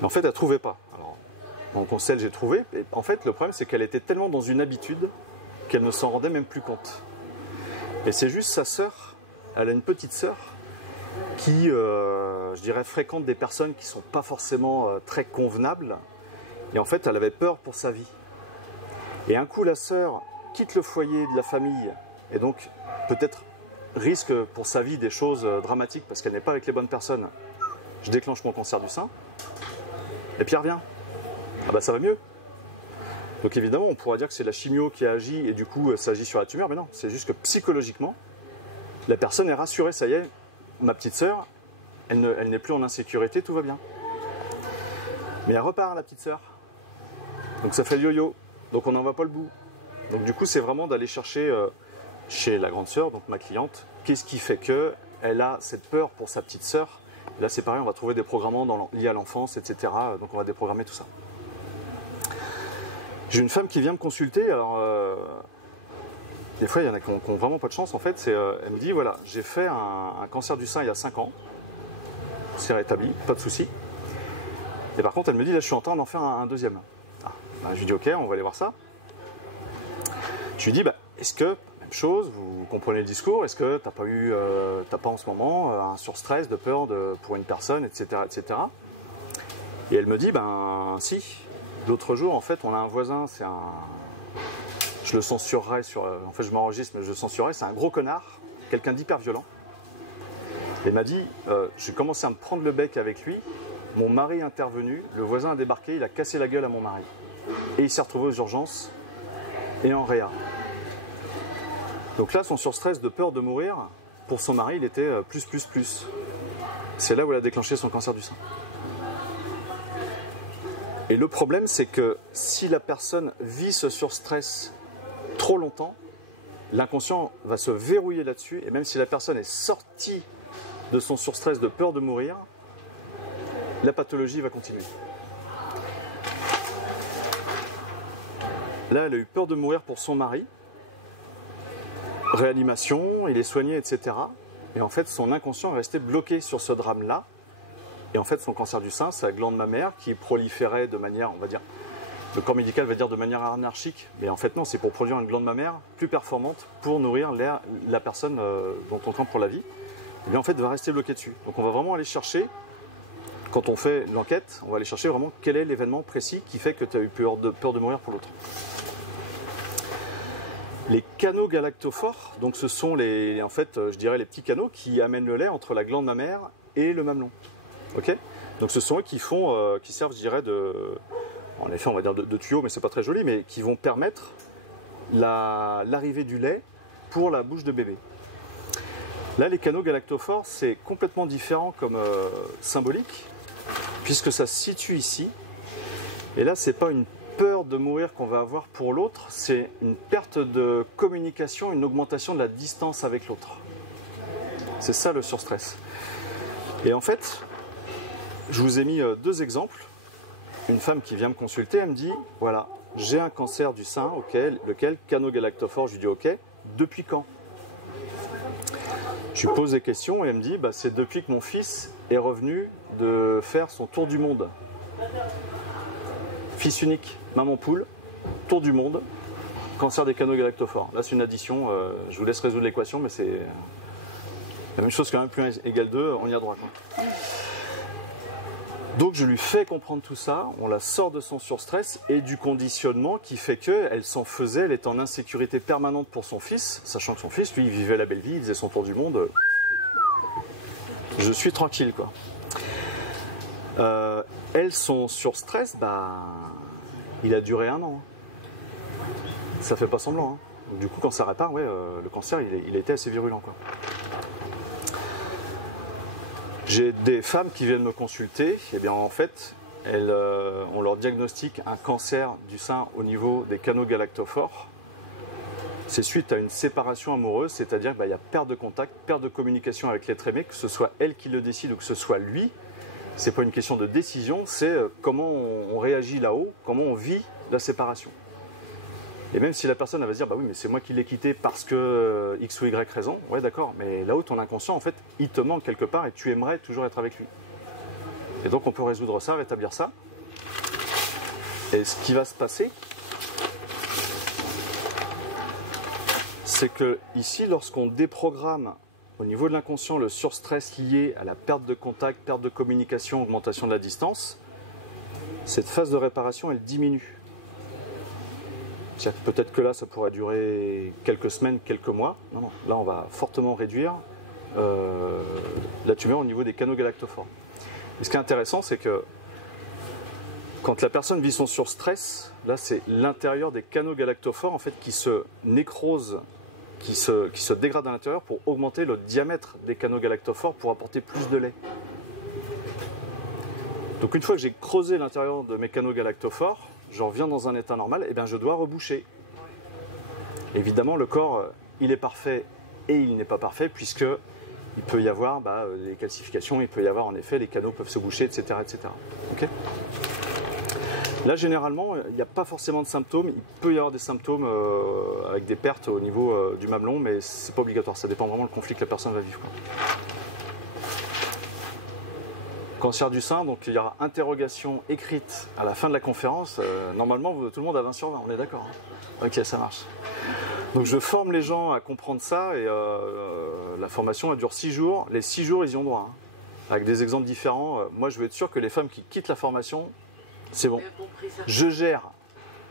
Mais en fait, elle ne trouvait pas. En conseil, j'ai trouvé. Et en fait, le problème, c'est qu'elle était tellement dans une habitude qu'elle ne s'en rendait même plus compte. Et c'est juste sa sœur, elle a une petite sœur qui, je dirais, fréquente des personnes qui ne sont pas forcément très convenables. Et en fait, elle avait peur pour sa vie. Et un coup, la sœur quitte le foyer de la famille et donc peut-être risque pour sa vie des choses dramatiques parce qu'elle n'est pas avec les bonnes personnes. Je déclenche mon cancer du sein. Et puis elle revient. Ah bah ça va mieux. Donc évidemment, on pourra dire que c'est la chimio qui a agi et du coup ça agit sur la tumeur, mais non, c'est juste que psychologiquement, la personne est rassurée, ça y est, ma petite sœur, elle n'est plus en insécurité, tout va bien. Mais elle repart, la petite sœur. Donc ça fait le yo-yo, donc on n'en va pas le bout. Donc du coup, c'est vraiment d'aller chercher chez la grande sœur, donc ma cliente. Qu'est-ce qui fait qu'elle a cette peur pour sa petite sœur? Là, c'est pareil, on va trouver des programmants liés à l'enfance, etc. Donc, on va déprogrammer tout ça. J'ai une femme qui vient me consulter. Alors, des fois, il y en a qui n'ont vraiment pas de chance. En fait, elle me dit, voilà, j'ai fait un cancer du sein il y a 5 ans. C'est rétabli, pas de souci. Et par contre, elle me dit, là, je suis en train d'en faire un deuxième. Ah, bah, je lui dis, ok, on va aller voir ça. Je lui dis, bah, est-ce que, même chose, vous comprenez le discours, est-ce que t'as pas en ce moment un surstress de peur pour une personne, etc., etc. Et elle me dit, ben, si. L'autre jour, en fait, on a un voisin, je le censurerai en fait, je m'enregistre, mais je le censurerai, c'est un gros connard, quelqu'un d'hyper violent. Elle m'a dit, j'ai commencé à me prendre le bec avec lui, mon mari est intervenu, le voisin a débarqué, il a cassé la gueule à mon mari. Et il s'est retrouvé aux urgences et en réa. Donc là, son surstress de peur de mourir, pour son mari, il était plus. C'est là où elle a déclenché son cancer du sein. Et le problème, c'est que si la personne vit ce surstress trop longtemps, l'inconscient va se verrouiller là-dessus, et même si la personne est sortie de son surstress de peur de mourir, la pathologie va continuer. Là, elle a eu peur de mourir pour son mari, réanimation, il est soigné, etc. Et en fait, son inconscient est resté bloqué sur ce drame-là. Et en fait, son cancer du sein, c'est la glande mammaire qui proliférait de manière, on va dire, le corps médical va dire de manière anarchique, mais en fait non, c'est pour produire une glande mammaire plus performante pour nourrir la personne dont on tente pour la vie. Et bien en fait, va rester bloqué dessus. Donc on va vraiment aller chercher, quand on fait l'enquête, on va aller chercher vraiment quel est l'événement précis qui fait que tu as eu peur de mourir pour l'autre. Les canaux galactophores, donc ce sont en fait, je dirais les petits canaux qui amènent le lait entre la glande mammaire et le mamelon. Ok, donc ce sont eux qui servent, je dirais, en effet, on va dire de tuyaux, mais c'est pas très joli, mais qui vont permettre l'arrivée du lait pour la bouche de bébé. Là, les canaux galactophores, c'est complètement différent comme symbolique, puisque ça se situe ici. Et là, c'est pas une peur de mourir qu'on va avoir pour l'autre, c'est une perte de communication, une augmentation de la distance avec l'autre. C'est ça le surstress. Et en fait, je vous ai mis 2 exemples. Une femme qui vient me consulter, elle me dit, voilà, j'ai un cancer du sein, lequel canaux galactophores, je lui dis, ok, depuis quand? Je lui pose des questions et elle me dit, bah, c'est depuis que mon fils est revenu de faire son tour du monde. Fils unique, maman poule, tour du monde, cancer des canaux galactophores. Là, c'est une addition, je vous laisse résoudre l'équation, mais c'est la même chose qu'un 1 plus 1 égale 2, on y a droit, quoi. Donc je lui fais comprendre tout ça, on la sort de son surstress et du conditionnement qui fait qu'elle s'en faisait, elle est en insécurité permanente pour son fils, sachant que son fils, lui, il vivait la belle vie, il faisait son tour du monde. Je suis tranquille, quoi. Elle, son surstress, bah, il a duré 1 an. Ça fait pas semblant. Hein. Donc, du coup, quand ça répare, ouais, le cancer, il a été assez virulent, quoi. J'ai des femmes qui viennent me consulter, et bien en fait, on leur diagnostique un cancer du sein au niveau des canaux galactophores. C'est suite à une séparation amoureuse, c'est-à-dire qu'il y a perte de contact, perte de communication avec l'être aimé, que ce soit elle qui le décide ou que ce soit lui. C'est pas une question de décision, c'est comment on réagit là-haut, comment on vit la séparation. Et même si la personne elle va se dire, bah oui, mais c'est moi qui l'ai quitté parce que X ou Y raison, ouais d'accord, mais là-haut, ton inconscient, en fait, il te manque quelque part et tu aimerais toujours être avec lui. Et donc on peut résoudre ça, rétablir ça. Et ce qui va se passer, c'est que ici, lorsqu'on déprogramme au niveau de l'inconscient le surstress lié à la perte de contact, perte de communication, augmentation de la distance, cette phase de réparation, elle diminue. Peut-être que là, ça pourrait durer quelques semaines, quelques mois. Non, non, là, on va fortement réduire la tumeur au niveau des canaux galactophores. Et ce qui est intéressant, c'est que quand la personne vit son surstress, là, c'est l'intérieur des canaux galactophores en fait, qui se nécrose, qui se dégrade à l'intérieur pour augmenter le diamètre des canaux galactophores pour apporter plus de lait. Donc une fois que j'ai creusé l'intérieur de mes canaux galactophores, je reviens dans un état normal, et bien je dois reboucher. Évidemment, le corps, il est parfait et il n'est pas parfait, puisque il peut y avoir les calcifications, il peut y avoir en effet, les canaux peuvent se boucher, etc. etc. Okay. Là, généralement, il n'y a pas forcément de symptômes. Il peut y avoir des symptômes avec des pertes au niveau du mamelon, mais c'est pas obligatoire. Ça dépend vraiment du conflit que la personne va vivre. Quoi. Cancer du sein, donc il y aura interrogation écrite à la fin de la conférence. Normalement, tout le monde a 20 sur 20, on est d'accord. Hein. Ok, ça marche. Donc je forme les gens à comprendre ça et la formation elle dure 6 jours. Les 6 jours, ils y ont droit. Hein. Avec des exemples différents. Moi, je veux être sûr que les femmes qui quittent la formation, c'est bon. Je gère,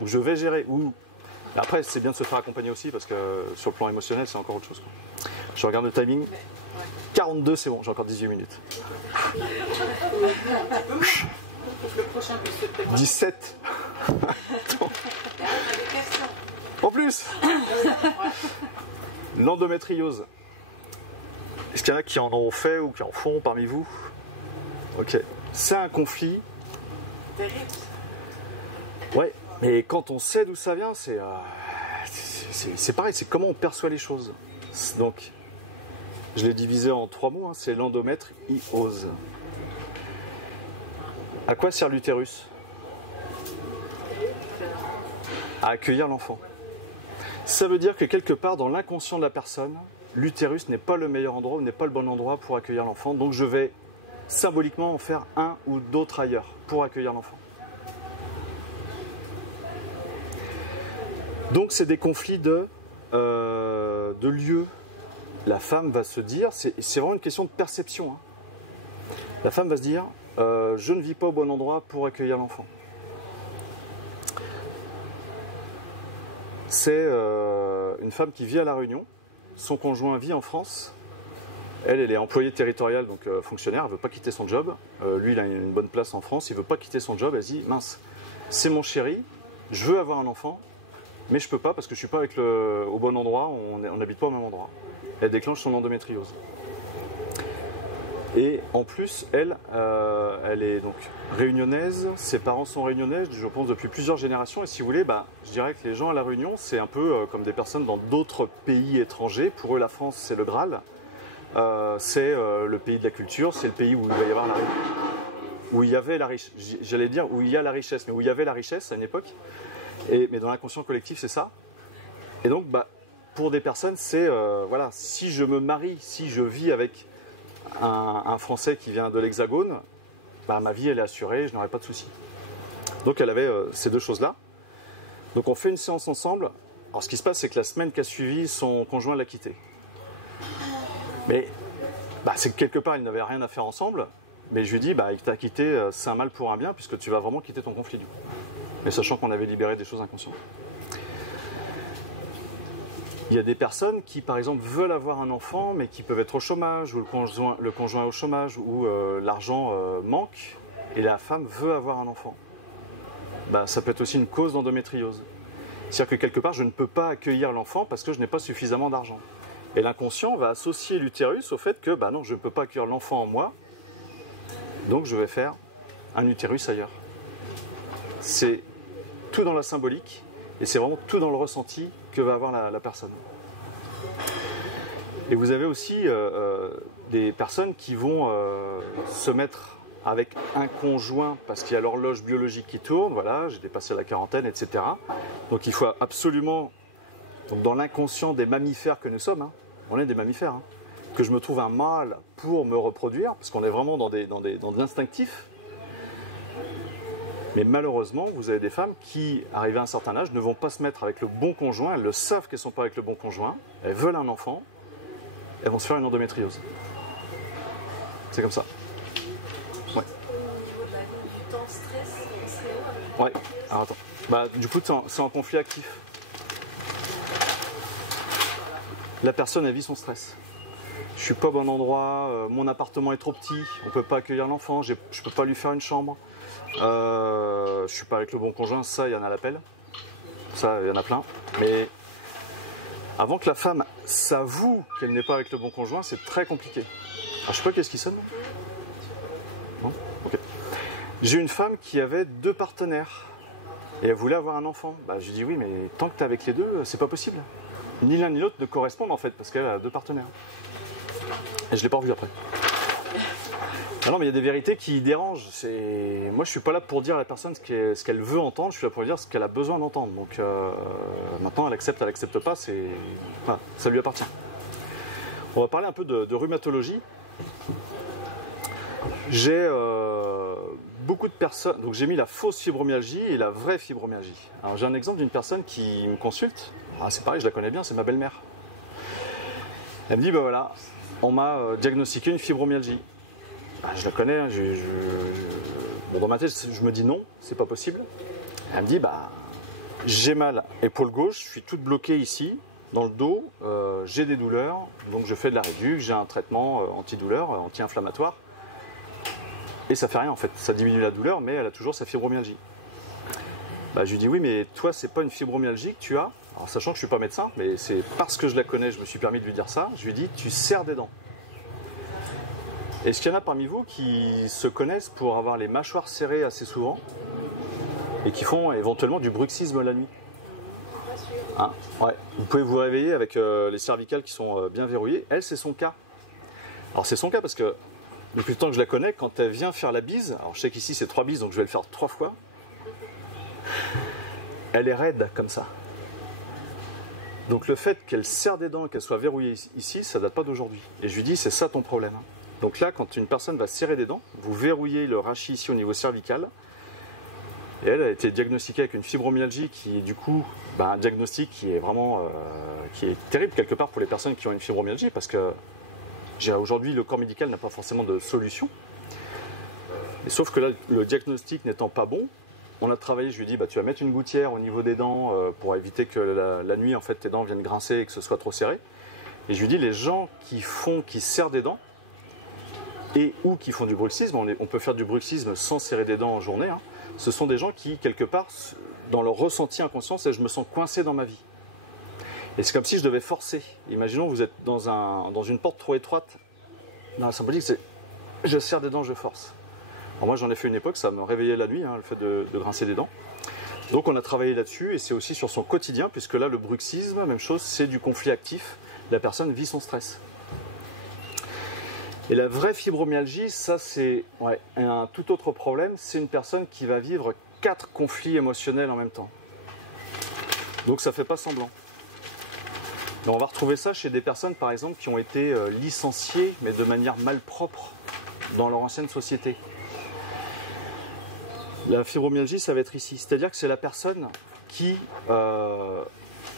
ou je vais gérer, ou... Après, c'est bien de se faire accompagner aussi, parce que sur le plan émotionnel, c'est encore autre chose. Quoi. Je regarde le timing. 42, c'est bon, j'ai encore 18 minutes. Le prochain bus se prépare. 17. En plus. L'endométriose. Est-ce qu'il y en a qui en ont fait ou qui en font parmi vous? Ok. C'est un conflit. Ouais, mais quand on sait d'où ça vient, c'est pareil, c'est comment on perçoit les choses. Donc, je l'ai divisé en 3 mots, hein, c'est l'endométriose. À quoi sert l'utérus? À accueillir l'enfant. Ça veut dire que quelque part dans l'inconscient de la personne, l'utérus n'est pas le meilleur endroit ou n'est pas le bon endroit pour accueillir l'enfant. Donc je vais symboliquement en faire un ou d'autres ailleurs pour accueillir l'enfant. Donc c'est des conflits de lieu. La femme va se dire, c'est vraiment une question de perception. Hein. La femme va se dire, je ne vis pas au bon endroit pour accueillir l'enfant. C'est une femme qui vit à La Réunion, son conjoint vit en France, elle est employée territoriale, donc fonctionnaire, elle ne veut pas quitter son job, lui il a une bonne place en France, il ne veut pas quitter son job, elle se dit, mince, c'est mon chéri, je veux avoir un enfant, mais je ne peux pas parce que je ne suis pas au bon endroit, on n'habite pas au même endroit. Elle déclenche son endométriose. Et en plus, elle est donc réunionnaise, ses parents sont réunionnais, je pense depuis plusieurs générations, et si vous voulez, je dirais que les gens à La Réunion, c'est un peu comme des personnes dans d'autres pays étrangers. Pour eux, la France, c'est le Graal, c'est le pays de la culture, c'est le pays où il va y avoir où il y avait la richesse, j'allais dire où il y a la richesse, mais où il y avait la richesse à une époque, mais dans l'inconscient collectif, c'est ça. Et donc, pour des personnes, c'est, voilà, si je me marie, si je vis avec un Français qui vient de l'Hexagone, ma vie elle est assurée, je n'aurai pas de soucis. Donc elle avait ces deux choses-là. Donc on fait une séance ensemble. Alors ce qui se passe, c'est que la semaine qui a suivi, son conjoint l'a quitté. Mais c'est que quelque part, ils n'avaient rien à faire ensemble. Mais je lui dis, il t'a quitté, c'est un mal pour un bien, puisque tu vas vraiment quitter ton conflit du coup. Mais sachant qu'on avait libéré des choses inconscientes. Il y a des personnes qui, par exemple, veulent avoir un enfant, mais qui peuvent être au chômage, ou le conjoint est au chômage, ou l'argent manque, et la femme veut avoir un enfant. Ça peut être aussi une cause d'endométriose. C'est-à-dire que quelque part, je ne peux pas accueillir l'enfant parce que je n'ai pas suffisamment d'argent. Et l'inconscient va associer l'utérus au fait que, non, je ne peux pas accueillir l'enfant en moi, donc je vais faire un utérus ailleurs. C'est tout dans la symbolique, et c'est vraiment tout dans le ressenti que va avoir la personne. Et vous avez aussi des personnes qui vont se mettre avec un conjoint parce qu'il y a l'horloge biologique qui tourne, voilà, j'ai dépassé la quarantaine, etc. Donc il faut absolument, donc dans l'inconscient des mammifères que nous sommes, hein, on est des mammifères, hein, que je me trouve un mâle pour me reproduire, parce qu'on est vraiment dans de l'instinctif. Mais malheureusement, vous avez des femmes qui, arrivées à un certain âge, ne vont pas se mettre avec le bon conjoint, elles le savent qu'elles ne sont pas avec le bon conjoint, elles veulent un enfant, elles vont se faire une endométriose. C'est comme ça. Ouais. Ouais, alors attends. Du coup, c'est en conflit actif. La personne, elle vit son stress. Je suis pas au bon endroit, mon appartement est trop petit, on ne peut pas accueillir l'enfant, je ne peux pas lui faire une chambre. Je suis pas avec le bon conjoint, ça il y en a à l'appel, ça il y en a plein, mais avant que la femme s'avoue qu'elle n'est pas avec le bon conjoint, c'est très compliqué. Alors, je sais pas qu'est-ce qui sonne. Non ? Ok. J'ai une femme qui avait 2 partenaires et elle voulait avoir un enfant. Je lui dis oui, mais tant que tu es avec les deux, c'est pas possible. ni l'un ni l'autre ne correspondent en fait, parce qu'elle a 2 partenaires. Et je l'ai pas revu après. Non, mais il y a des vérités qui dérangent. Moi, je suis pas là pour dire à la personne ce qu'elle veut entendre, je suis là pour lui dire ce qu'elle a besoin d'entendre. Donc maintenant, elle accepte pas, voilà, ça lui appartient. On va parler un peu de rhumatologie. J'ai beaucoup de personnes, donc j'ai mis la fausse fibromyalgie et la vraie fibromyalgie. Alors j'ai un exemple d'une personne qui me consulte. C'est pareil, je la connais bien, c'est ma belle-mère. Elle me dit, bah voilà, on m'a diagnostiqué une fibromyalgie. Je la connais, hein, bon, dans ma tête, je me dis non, c'est pas possible. Elle me dit, j'ai mal, épaule gauche, je suis toute bloquée ici, dans le dos, j'ai des douleurs, donc je fais de la réduc, j'ai un traitement antidouleur, anti-inflammatoire. Et ça fait rien en fait, ça diminue la douleur, mais elle a toujours sa fibromyalgie. Je lui dis, oui, mais toi, c'est pas une fibromyalgie que tu as. Alors, sachant que je suis pas médecin, mais c'est parce que je la connais, je me suis permis de lui dire ça. Je lui dis, tu serres des dents. Est-ce qu'il y en a parmi vous qui se connaissent pour avoir les mâchoires serrées assez souvent et qui font éventuellement du bruxisme la nuit? Hein? Ouais. Vous pouvez vous réveiller avec les cervicales qui sont bien verrouillées. Elle, c'est son cas. Alors c'est son cas parce que depuis le temps que je la connais, quand elle vient faire la bise, alors je sais qu'ici c'est 3 bises, donc je vais le faire 3 fois, elle est raide comme ça. Donc le fait qu'elle serre des dents et qu'elle soit verrouillée ici, ça date pas d'aujourd'hui. Et je lui dis, c'est ça ton problème. Donc là, quand une personne va serrer des dents, vous verrouillez le rachis ici au niveau cervical. Et elle a été diagnostiquée avec une fibromyalgie qui est du coup un diagnostic qui est vraiment qui est terrible quelque part pour les personnes qui ont une fibromyalgie parce que aujourd'hui le corps médical n'a pas forcément de solution. Et sauf que là, le diagnostic n'étant pas bon, on a travaillé, je lui ai dit tu vas mettre une gouttière au niveau des dents pour éviter que la nuit en fait tes dents viennent grincer et que ce soit trop serré. Et je lui ai dit les gens qui serrent des dents et ou qui font du bruxisme, on peut faire du bruxisme sans serrer des dents en journée, hein. Ce sont des gens qui, quelque part, dans leur ressenti inconscient, c'est je me sens coincé dans ma vie. Et c'est comme si je devais forcer. Imaginons vous êtes dans une porte trop étroite. Dans la symbolique, c'est je serre des dents, je force. Alors moi j'en ai fait une époque, ça me réveillait la nuit, hein, le fait de grincer des dents. Donc on a travaillé là-dessus et c'est aussi sur son quotidien, puisque là le bruxisme, même chose, c'est du conflit actif. La personne vit son stress. Et la vraie fibromyalgie, ça c'est un tout autre problème, c'est une personne qui va vivre 4 conflits émotionnels en même temps. Donc ça ne fait pas semblant. Mais on va retrouver ça chez des personnes par exemple qui ont été licenciées mais de manière malpropre dans leur ancienne société. La fibromyalgie, ça va être ici, c'est-à-dire que c'est la personne qui va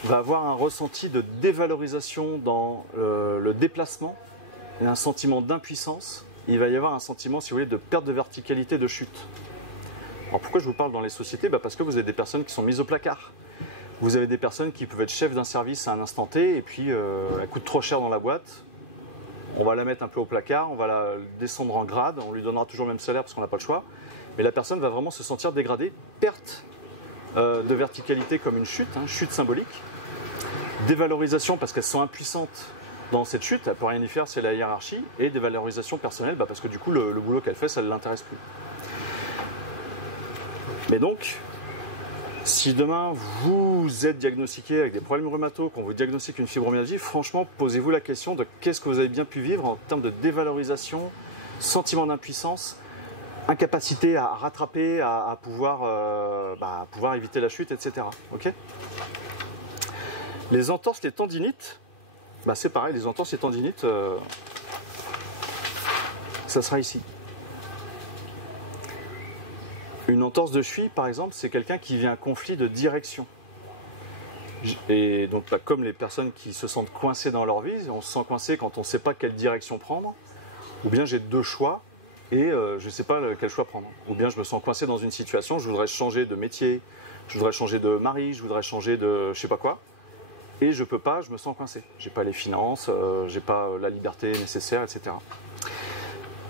avoir un ressenti de dévalorisation dans le déplacement, et un sentiment d'impuissance, il va y avoir un sentiment, si vous voulez, de perte de verticalité, de chute. Alors pourquoi je vous parle dans les sociétés? Parce que vous avez des personnes qui sont mises au placard. Vous avez des personnes qui peuvent être chefs d'un service à un instant T, et puis elle coûte trop cher dans la boîte, on va la mettre un peu au placard, on va la descendre en grade, on lui donnera toujours le même salaire parce qu'on n'a pas le choix, mais la personne va vraiment se sentir dégradée, perte de verticalité comme une chute, chute symbolique, dévalorisation parce qu'elles sont impuissantes dans cette chute, elle ne peut rien y faire, c'est la hiérarchie, et des valorisations personnelles, parce que du coup le boulot qu'elle fait, ça ne l'intéresse plus. Mais donc, si demain vous êtes diagnostiqué avec des problèmes rhumato, qu'on vous diagnostique une fibromyalgie, franchement, posez-vous la question de qu'est-ce que vous avez bien pu vivre en termes de dévalorisation, sentiment d'impuissance, incapacité à rattraper, à pouvoir éviter la chute, etc. Okay, les entorses, les tendinites, c'est pareil, les entorses et tendinites, ça sera ici. Une entorse de cheville, par exemple, c'est quelqu'un qui vit un conflit de direction. Et donc, comme les personnes qui se sentent coincées dans leur vie, on se sent coincé quand on ne sait pas quelle direction prendre, ou bien j'ai 2 choix et je ne sais pas quel choix prendre. Ou bien je me sens coincé dans une situation, je voudrais changer de métier, je voudrais changer de mari, je voudrais changer de je ne sais pas quoi. Et je ne peux pas, je me sens coincé. Je n'ai pas les finances, je n'ai pas la liberté nécessaire, etc.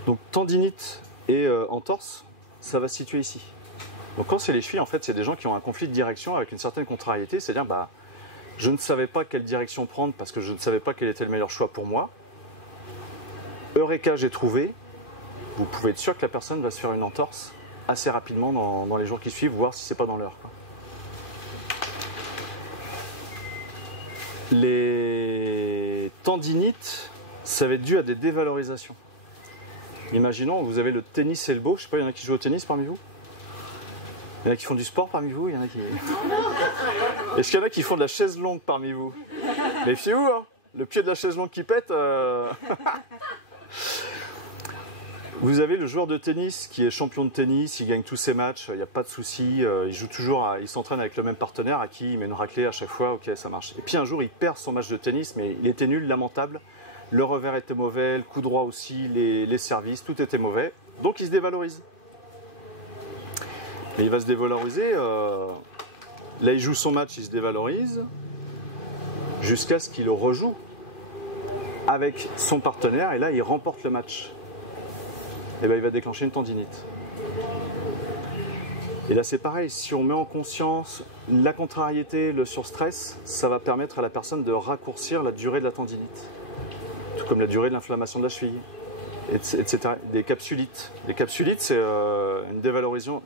Donc tendinite et entorse, ça va se situer ici. Donc quand c'est les chevilles, en fait, c'est des gens qui ont un conflit de direction avec une certaine contrariété, c'est-à-dire je ne savais pas quelle direction prendre parce que je ne savais pas quel était le meilleur choix pour moi. Eureka, j'ai trouvé. Vous pouvez être sûr que la personne va se faire une entorse assez rapidement dans les jours qui suivent, voir si c'est pas dans l'heure. Les tendinites, ça va être dû à des dévalorisations. Imaginons, vous avez le tennis elbow, je sais pas, il y en a qui jouent au tennis parmi vous? Il y en a qui font du sport parmi vous? Il y en a qui... Est-ce qu'il y en a qui font de la chaise longue parmi vous? Méfiez-vous, hein, le pied de la chaise longue qui pète. Vous avez le joueur de tennis qui est champion de tennis, il gagne tous ses matchs, il n'y a pas de souci, il joue toujours, il s'entraîne avec le même partenaire à qui il met une raclée à chaque fois, ok, ça marche. Et puis un jour, il perd son match de tennis, mais il était nul, lamentable. Le revers était mauvais, le coup droit aussi, les services, tout était mauvais. Donc il se dévalorise. Et il va se dévaloriser. Là, il joue son match, il se dévalorise. Jusqu'à ce qu'il le rejoue avec son partenaire. Et là, il remporte le match. Et bien, il va déclencher une tendinite. Et là, c'est pareil. Si on met en conscience la contrariété, le surstress, ça va permettre à la personne de raccourcir la durée de la tendinite. Tout comme la durée de l'inflammation de la cheville, etc. Des capsulites. Les capsulites, c'est une dévalorisation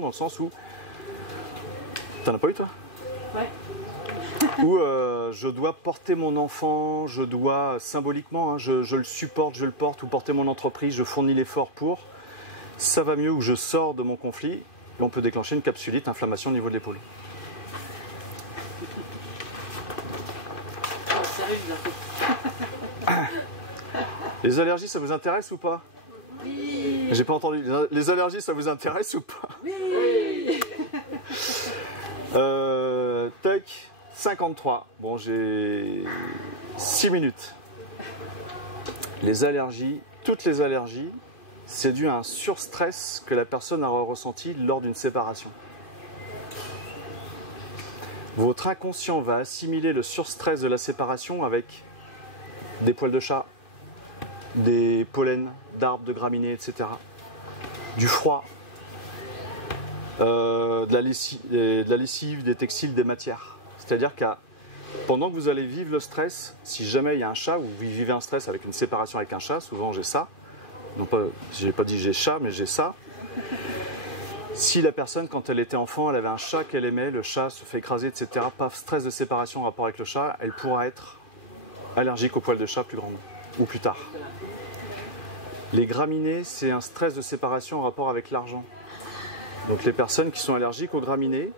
dans le sens où... T'en as pas eu, toi? Ouais. Où je dois porter mon enfant, je dois symboliquement, hein, je le supporte, je le porte, ou porter mon entreprise, je fournis l'effort pour. Ça va mieux, ou je sors de mon conflit, et on peut déclencher une capsulite, inflammation au niveau de l'épaule. Les allergies, ça vous intéresse ou pas? Oui. J'ai pas entendu. Les allergies, ça vous intéresse ou pas? Oui. Tac, 53. Bon, j'ai 6 minutes. Les allergies, toutes les allergies, c'est dû à un surstress que la personne a ressenti lors d'une séparation. Votre inconscient va assimiler le surstress de la séparation avec des poils de chat, des pollens d'arbres, de graminées, etc. Du froid, de la lessive, des textiles, des matières. C'est-à-dire que pendant que vous allez vivre le stress, si jamais il y a un chat, ou vous vivez un stress avec une séparation avec un chat, souvent j'ai ça, non pas, j'ai pas dit j'ai chat, mais j'ai ça. Si la personne, quand elle était enfant, elle avait un chat qu'elle aimait, le chat se fait écraser, etc., paf, stress de séparation en rapport avec le chat, elle pourra être allergique aux poils de chat plus grande, ou plus tard. Les graminées, c'est un stress de séparation en rapport avec l'argent. Donc les personnes qui sont allergiques aux graminées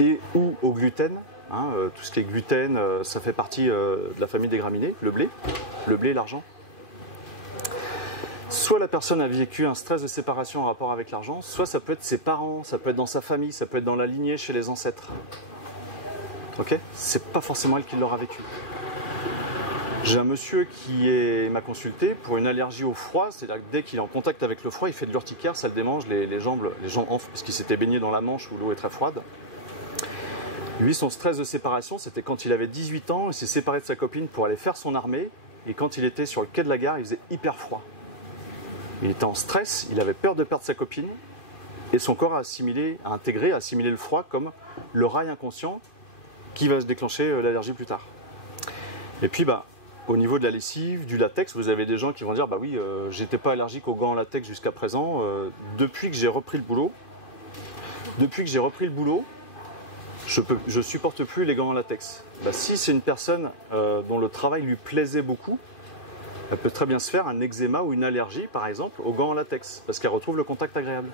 et ou au gluten, hein, tout ce qui est gluten, ça fait partie de la famille des graminées, le blé et l'argent. Soit la personne a vécu un stress de séparation en rapport avec l'argent, soit ça peut être ses parents, ça peut être dans sa famille, ça peut être dans la lignée chez les ancêtres. Ok ? C'est pas forcément elle qui l'aura vécu. J'ai un monsieur qui m'a consulté pour une allergie au froid, c'est-à-dire que dès qu'il est en contact avec le froid, il fait de l'urticaire, ça le démange, les jambes enflent, parce qu'il s'était baigné dans la Manche où l'eau est très froide. Lui, son stress de séparation, c'était quand il avait 18 ans, il s'est séparé de sa copine pour aller faire son armée, et quand il était sur le quai de la gare, il faisait hyper froid. Il était en stress, il avait peur de perdre sa copine, et son corps a assimilé le froid comme le rail inconscient qui va se déclencher l'allergie plus tard. Et puis, au niveau de la lessive, du latex, vous avez des gens qui vont dire, bah oui, j'étais pas allergique aux gants en latex jusqu'à présent, depuis que j'ai repris le boulot, je supporte plus les gants en latex. Si c'est une personne dont le travail lui plaisait beaucoup, elle peut très bien se faire un eczéma ou une allergie, par exemple, aux gants en latex, parce qu'elle retrouve le contact agréable.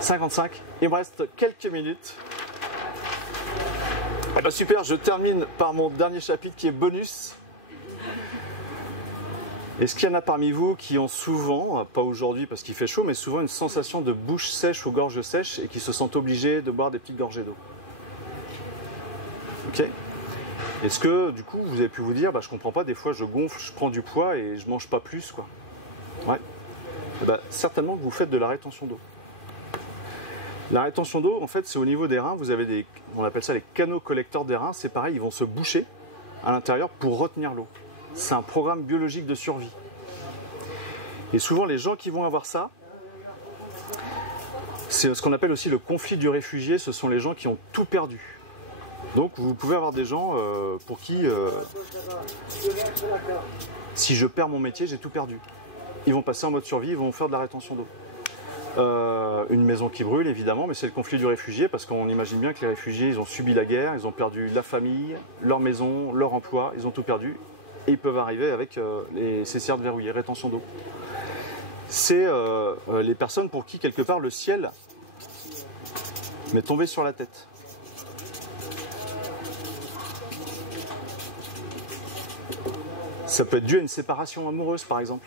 55, il me reste quelques minutes. Super, je termine par mon dernier chapitre qui est bonus. Est-ce qu'il y en a parmi vous qui ont souvent, pas aujourd'hui parce qu'il fait chaud, mais souvent une sensation de bouche sèche ou gorge sèche et qui se sentent obligés de boire des petites gorgées d'eau? Ok. Est-ce que du coup vous avez pu vous dire, je comprends pas, des fois je gonfle, je prends du poids et je mange pas plus, quoi. Ouais. Certainement que vous faites de la rétention d'eau. La rétention d'eau, en fait, c'est au niveau des reins. Vous avez on appelle ça les canaux collecteurs des reins. C'est pareil, ils vont se boucher à l'intérieur pour retenir l'eau. C'est un programme biologique de survie. Et souvent, les gens qui vont avoir ça, c'est ce qu'on appelle aussi le conflit du réfugié. Ce sont les gens qui ont tout perdu. Donc, vous pouvez avoir des gens pour qui, si je perds mon métier, j'ai tout perdu. Ils vont passer en mode survie, ils vont faire de la rétention d'eau. Une maison qui brûle, évidemment, mais c'est le conflit du réfugié, parce qu'on imagine bien que les réfugiés, ils ont subi la guerre, ils ont perdu la famille, leur maison, leur emploi, ils ont tout perdu, et ils peuvent arriver avec les caissières de verrouillés, rétention d'eau. C'est les personnes pour qui, quelque part, le ciel m'est tombé sur la tête. Ça peut être dû à une séparation amoureuse, par exemple.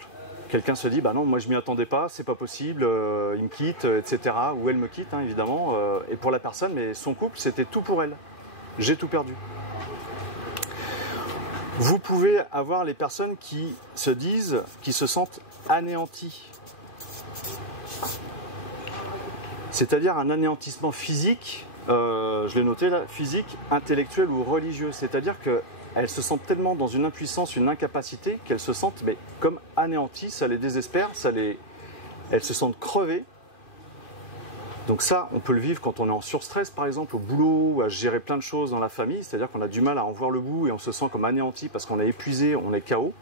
Quelqu'un se dit, bah non, moi je m'y attendais pas, c'est pas possible, il me quitte, etc. Ou elle me quitte, hein, évidemment. Et pour la personne, mais son couple, c'était tout pour elle. J'ai tout perdu. Vous pouvez avoir les personnes qui se disent, qui se sentent anéanties. C'est-à-dire un anéantissement physique, je l'ai noté là, physique, intellectuel ou religieux. C'est-à-dire qu'elles se sentent tellement dans une impuissance, une incapacité, qu'elles se sentent mais, comme anéanties, ça les désespère, elles se sentent crevées. Donc ça, on peut le vivre quand on est en surstress, par exemple, au boulot, ou à gérer plein de choses dans la famille, c'est-à-dire qu'on a du mal à en voir le bout et on se sent comme anéanti parce qu'on est épuisé, on est KO.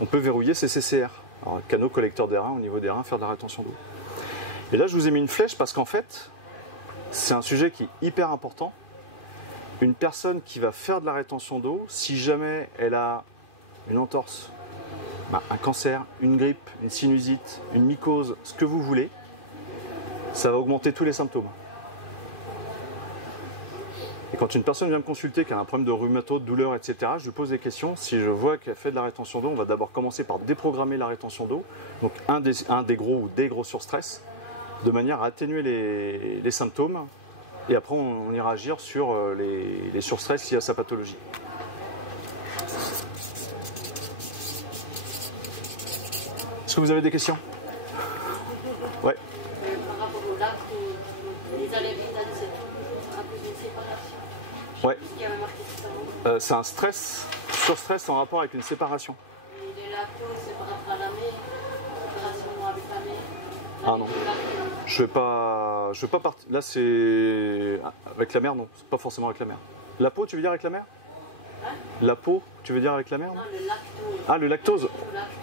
On peut verrouiller ses CCR, alors, canaux collecteurs des reins, au niveau des reins, faire de la rétention d'eau. Et là, je vous ai mis une flèche parce qu'en fait, c'est un sujet qui est hyper important. Une personne qui va faire de la rétention d'eau, si jamais elle a une entorse, un cancer, une grippe, une sinusite, une mycose, ce que vous voulez, ça va augmenter tous les symptômes. Et quand une personne vient me consulter, qui a un problème de rhumatose, de douleur, etc., je lui pose des questions. Si je vois qu'elle fait de la rétention d'eau, on va d'abord commencer par déprogrammer la rétention d'eau, donc un des gros ou des gros surstress, de manière à atténuer les symptômes. Et après, on ira agir sur les surstress liés à sa pathologie. Est-ce que vous avez des questions? Ouais. Par rapport au lac, les allergies, c'est tout à cause d'une séparation. Ouais. Ce qui avait marqué tout à l'heure. C'est un stress, surstress en rapport avec une séparation. Et les lactoses, c'est par rapport à la mère, séparation avec la mère. Ah non. Je vais pas partir. Là, c'est avec la mère, non. C'est pas forcément avec la mère. La peau, tu veux dire avec la mère? Hein? La peau, tu veux dire avec la mère? Non, le lactose. Ah, le lactose. Le lactose.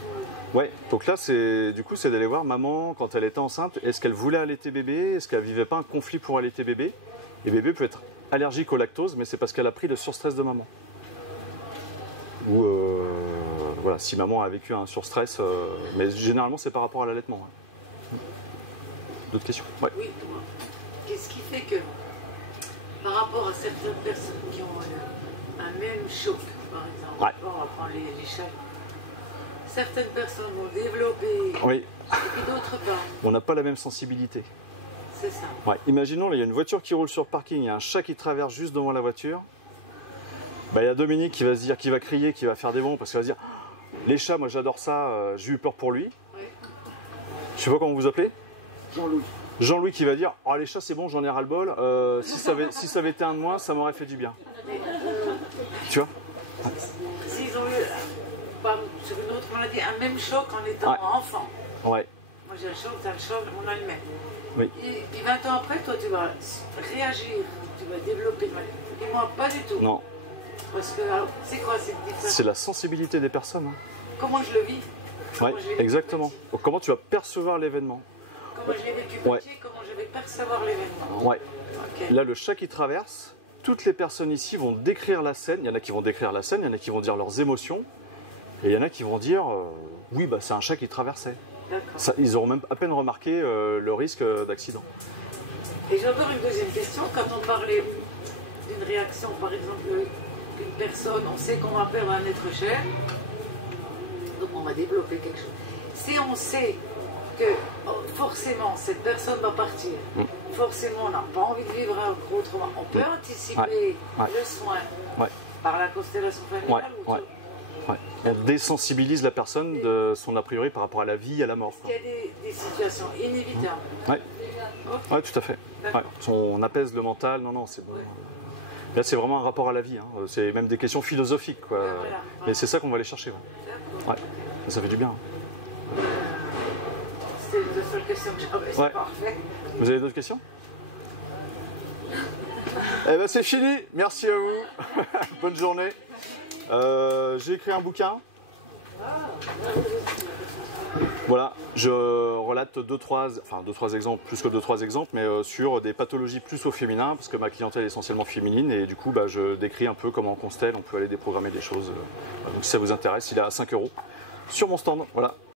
Ouais. Donc là, c'est d'aller voir maman quand elle était enceinte. Est-ce qu'elle voulait allaiter bébé? Est-ce qu'elle vivait pas un conflit pour allaiter bébé? Et bébé peut être allergique au lactose, mais c'est parce qu'elle a pris le surstress de maman. Ou voilà, si maman a vécu un surstress, mais généralement c'est par rapport à l'allaitement. Hein. D'autres questions? Ouais. Oui, toi. Qu'est-ce qui fait que, par rapport à certaines personnes qui ont un même choc, par exemple, Ouais. bon, on va prendre les chats, certaines personnes vont développer, Oui, et puis d'autres pas. on n'a pas la même sensibilité. C'est ça. Ouais. Imaginons, là, il y a une voiture qui roule sur le parking, il y a un chat qui traverse juste devant la voiture. Bah, il y a Dominique qui va se dire, qui va crier, qui va faire des bonds parce qu'il va se dire les chats, moi j'adore ça, j'ai eu peur pour lui. Oui. Je sais pas comment vous appelez. Jean-Louis. Jean-Louis qui va dire oh, les chats c'est bon, j'en ai ras le bol, si ça avait été un de moi, ça m'aurait fait du bien. Tu vois? S'ils ont eu, sur une autre maladie, un même choc en étant Ouais. enfant. Ouais. Moi j'ai le choc, t'as le choc, on a le même. Oui. Et puis 20 ans après, toi tu vas réagir, tu vas développer une maladie. Et moi pas du tout. Non, Parce que alors, c'est quoi cette différence? c'est la sensibilité des personnes. Hein. Comment je le vis? Ouais, Comment je l'ai vécu exactement. petit? Comment tu vas percevoir l'événement? Comment je l'ai vécu Ouais. petit? Comment je vais percevoir l'événement? Ouais. Ok. Là, le chat qui traverse, toutes les personnes ici vont décrire la scène. Il y en a qui vont décrire la scène, il y en a qui vont dire leurs émotions. Et il y en a qui vont dire oui, bah, c'est un chat qui traversait. D'accord. Ça, ils auront même à peine remarqué le risque d'accident. Et j'ai encore une deuxième question. Quand on parlait d'une réaction, par exemple, qu'une personne, on sait qu'on va perdre un être cher, donc on va développer quelque chose. Si on sait que forcément cette personne va partir, forcément on n'a pas envie de vivre autrement, on peut anticiper Ouais. le soin Ouais. par la constellation familiale ou Ouais. tout. Ouais. On désensibilise la personne de son a priori par rapport à la vie et à la mort. Il y a des situations inévitables. Ouais. Ok. Ouais, tout à fait. Ouais. On apaise le mental, non, c'est bon. Là, c'est vraiment un rapport à la vie. Hein. C'est même des questions philosophiques. Quoi. Ouais, voilà. Mais c'est ça qu'on va aller chercher. Ouais. D'accord. Ouais. Ça fait du bien. C'était la seule question que j'avais, c'est Ouais. parfait. Vous avez d'autres questions? Eh ben c'est fini. Merci à vous. Bonne journée. J'ai écrit un bouquin. Voilà, je relate deux, trois exemples, plus que 2-3 exemples, mais sur des pathologies plus au féminin, parce que ma clientèle est essentiellement féminine, et du coup, je décris un peu comment en Constelle, on peut aller déprogrammer des choses. Donc si ça vous intéresse, il est à 5 € sur mon stand. Voilà.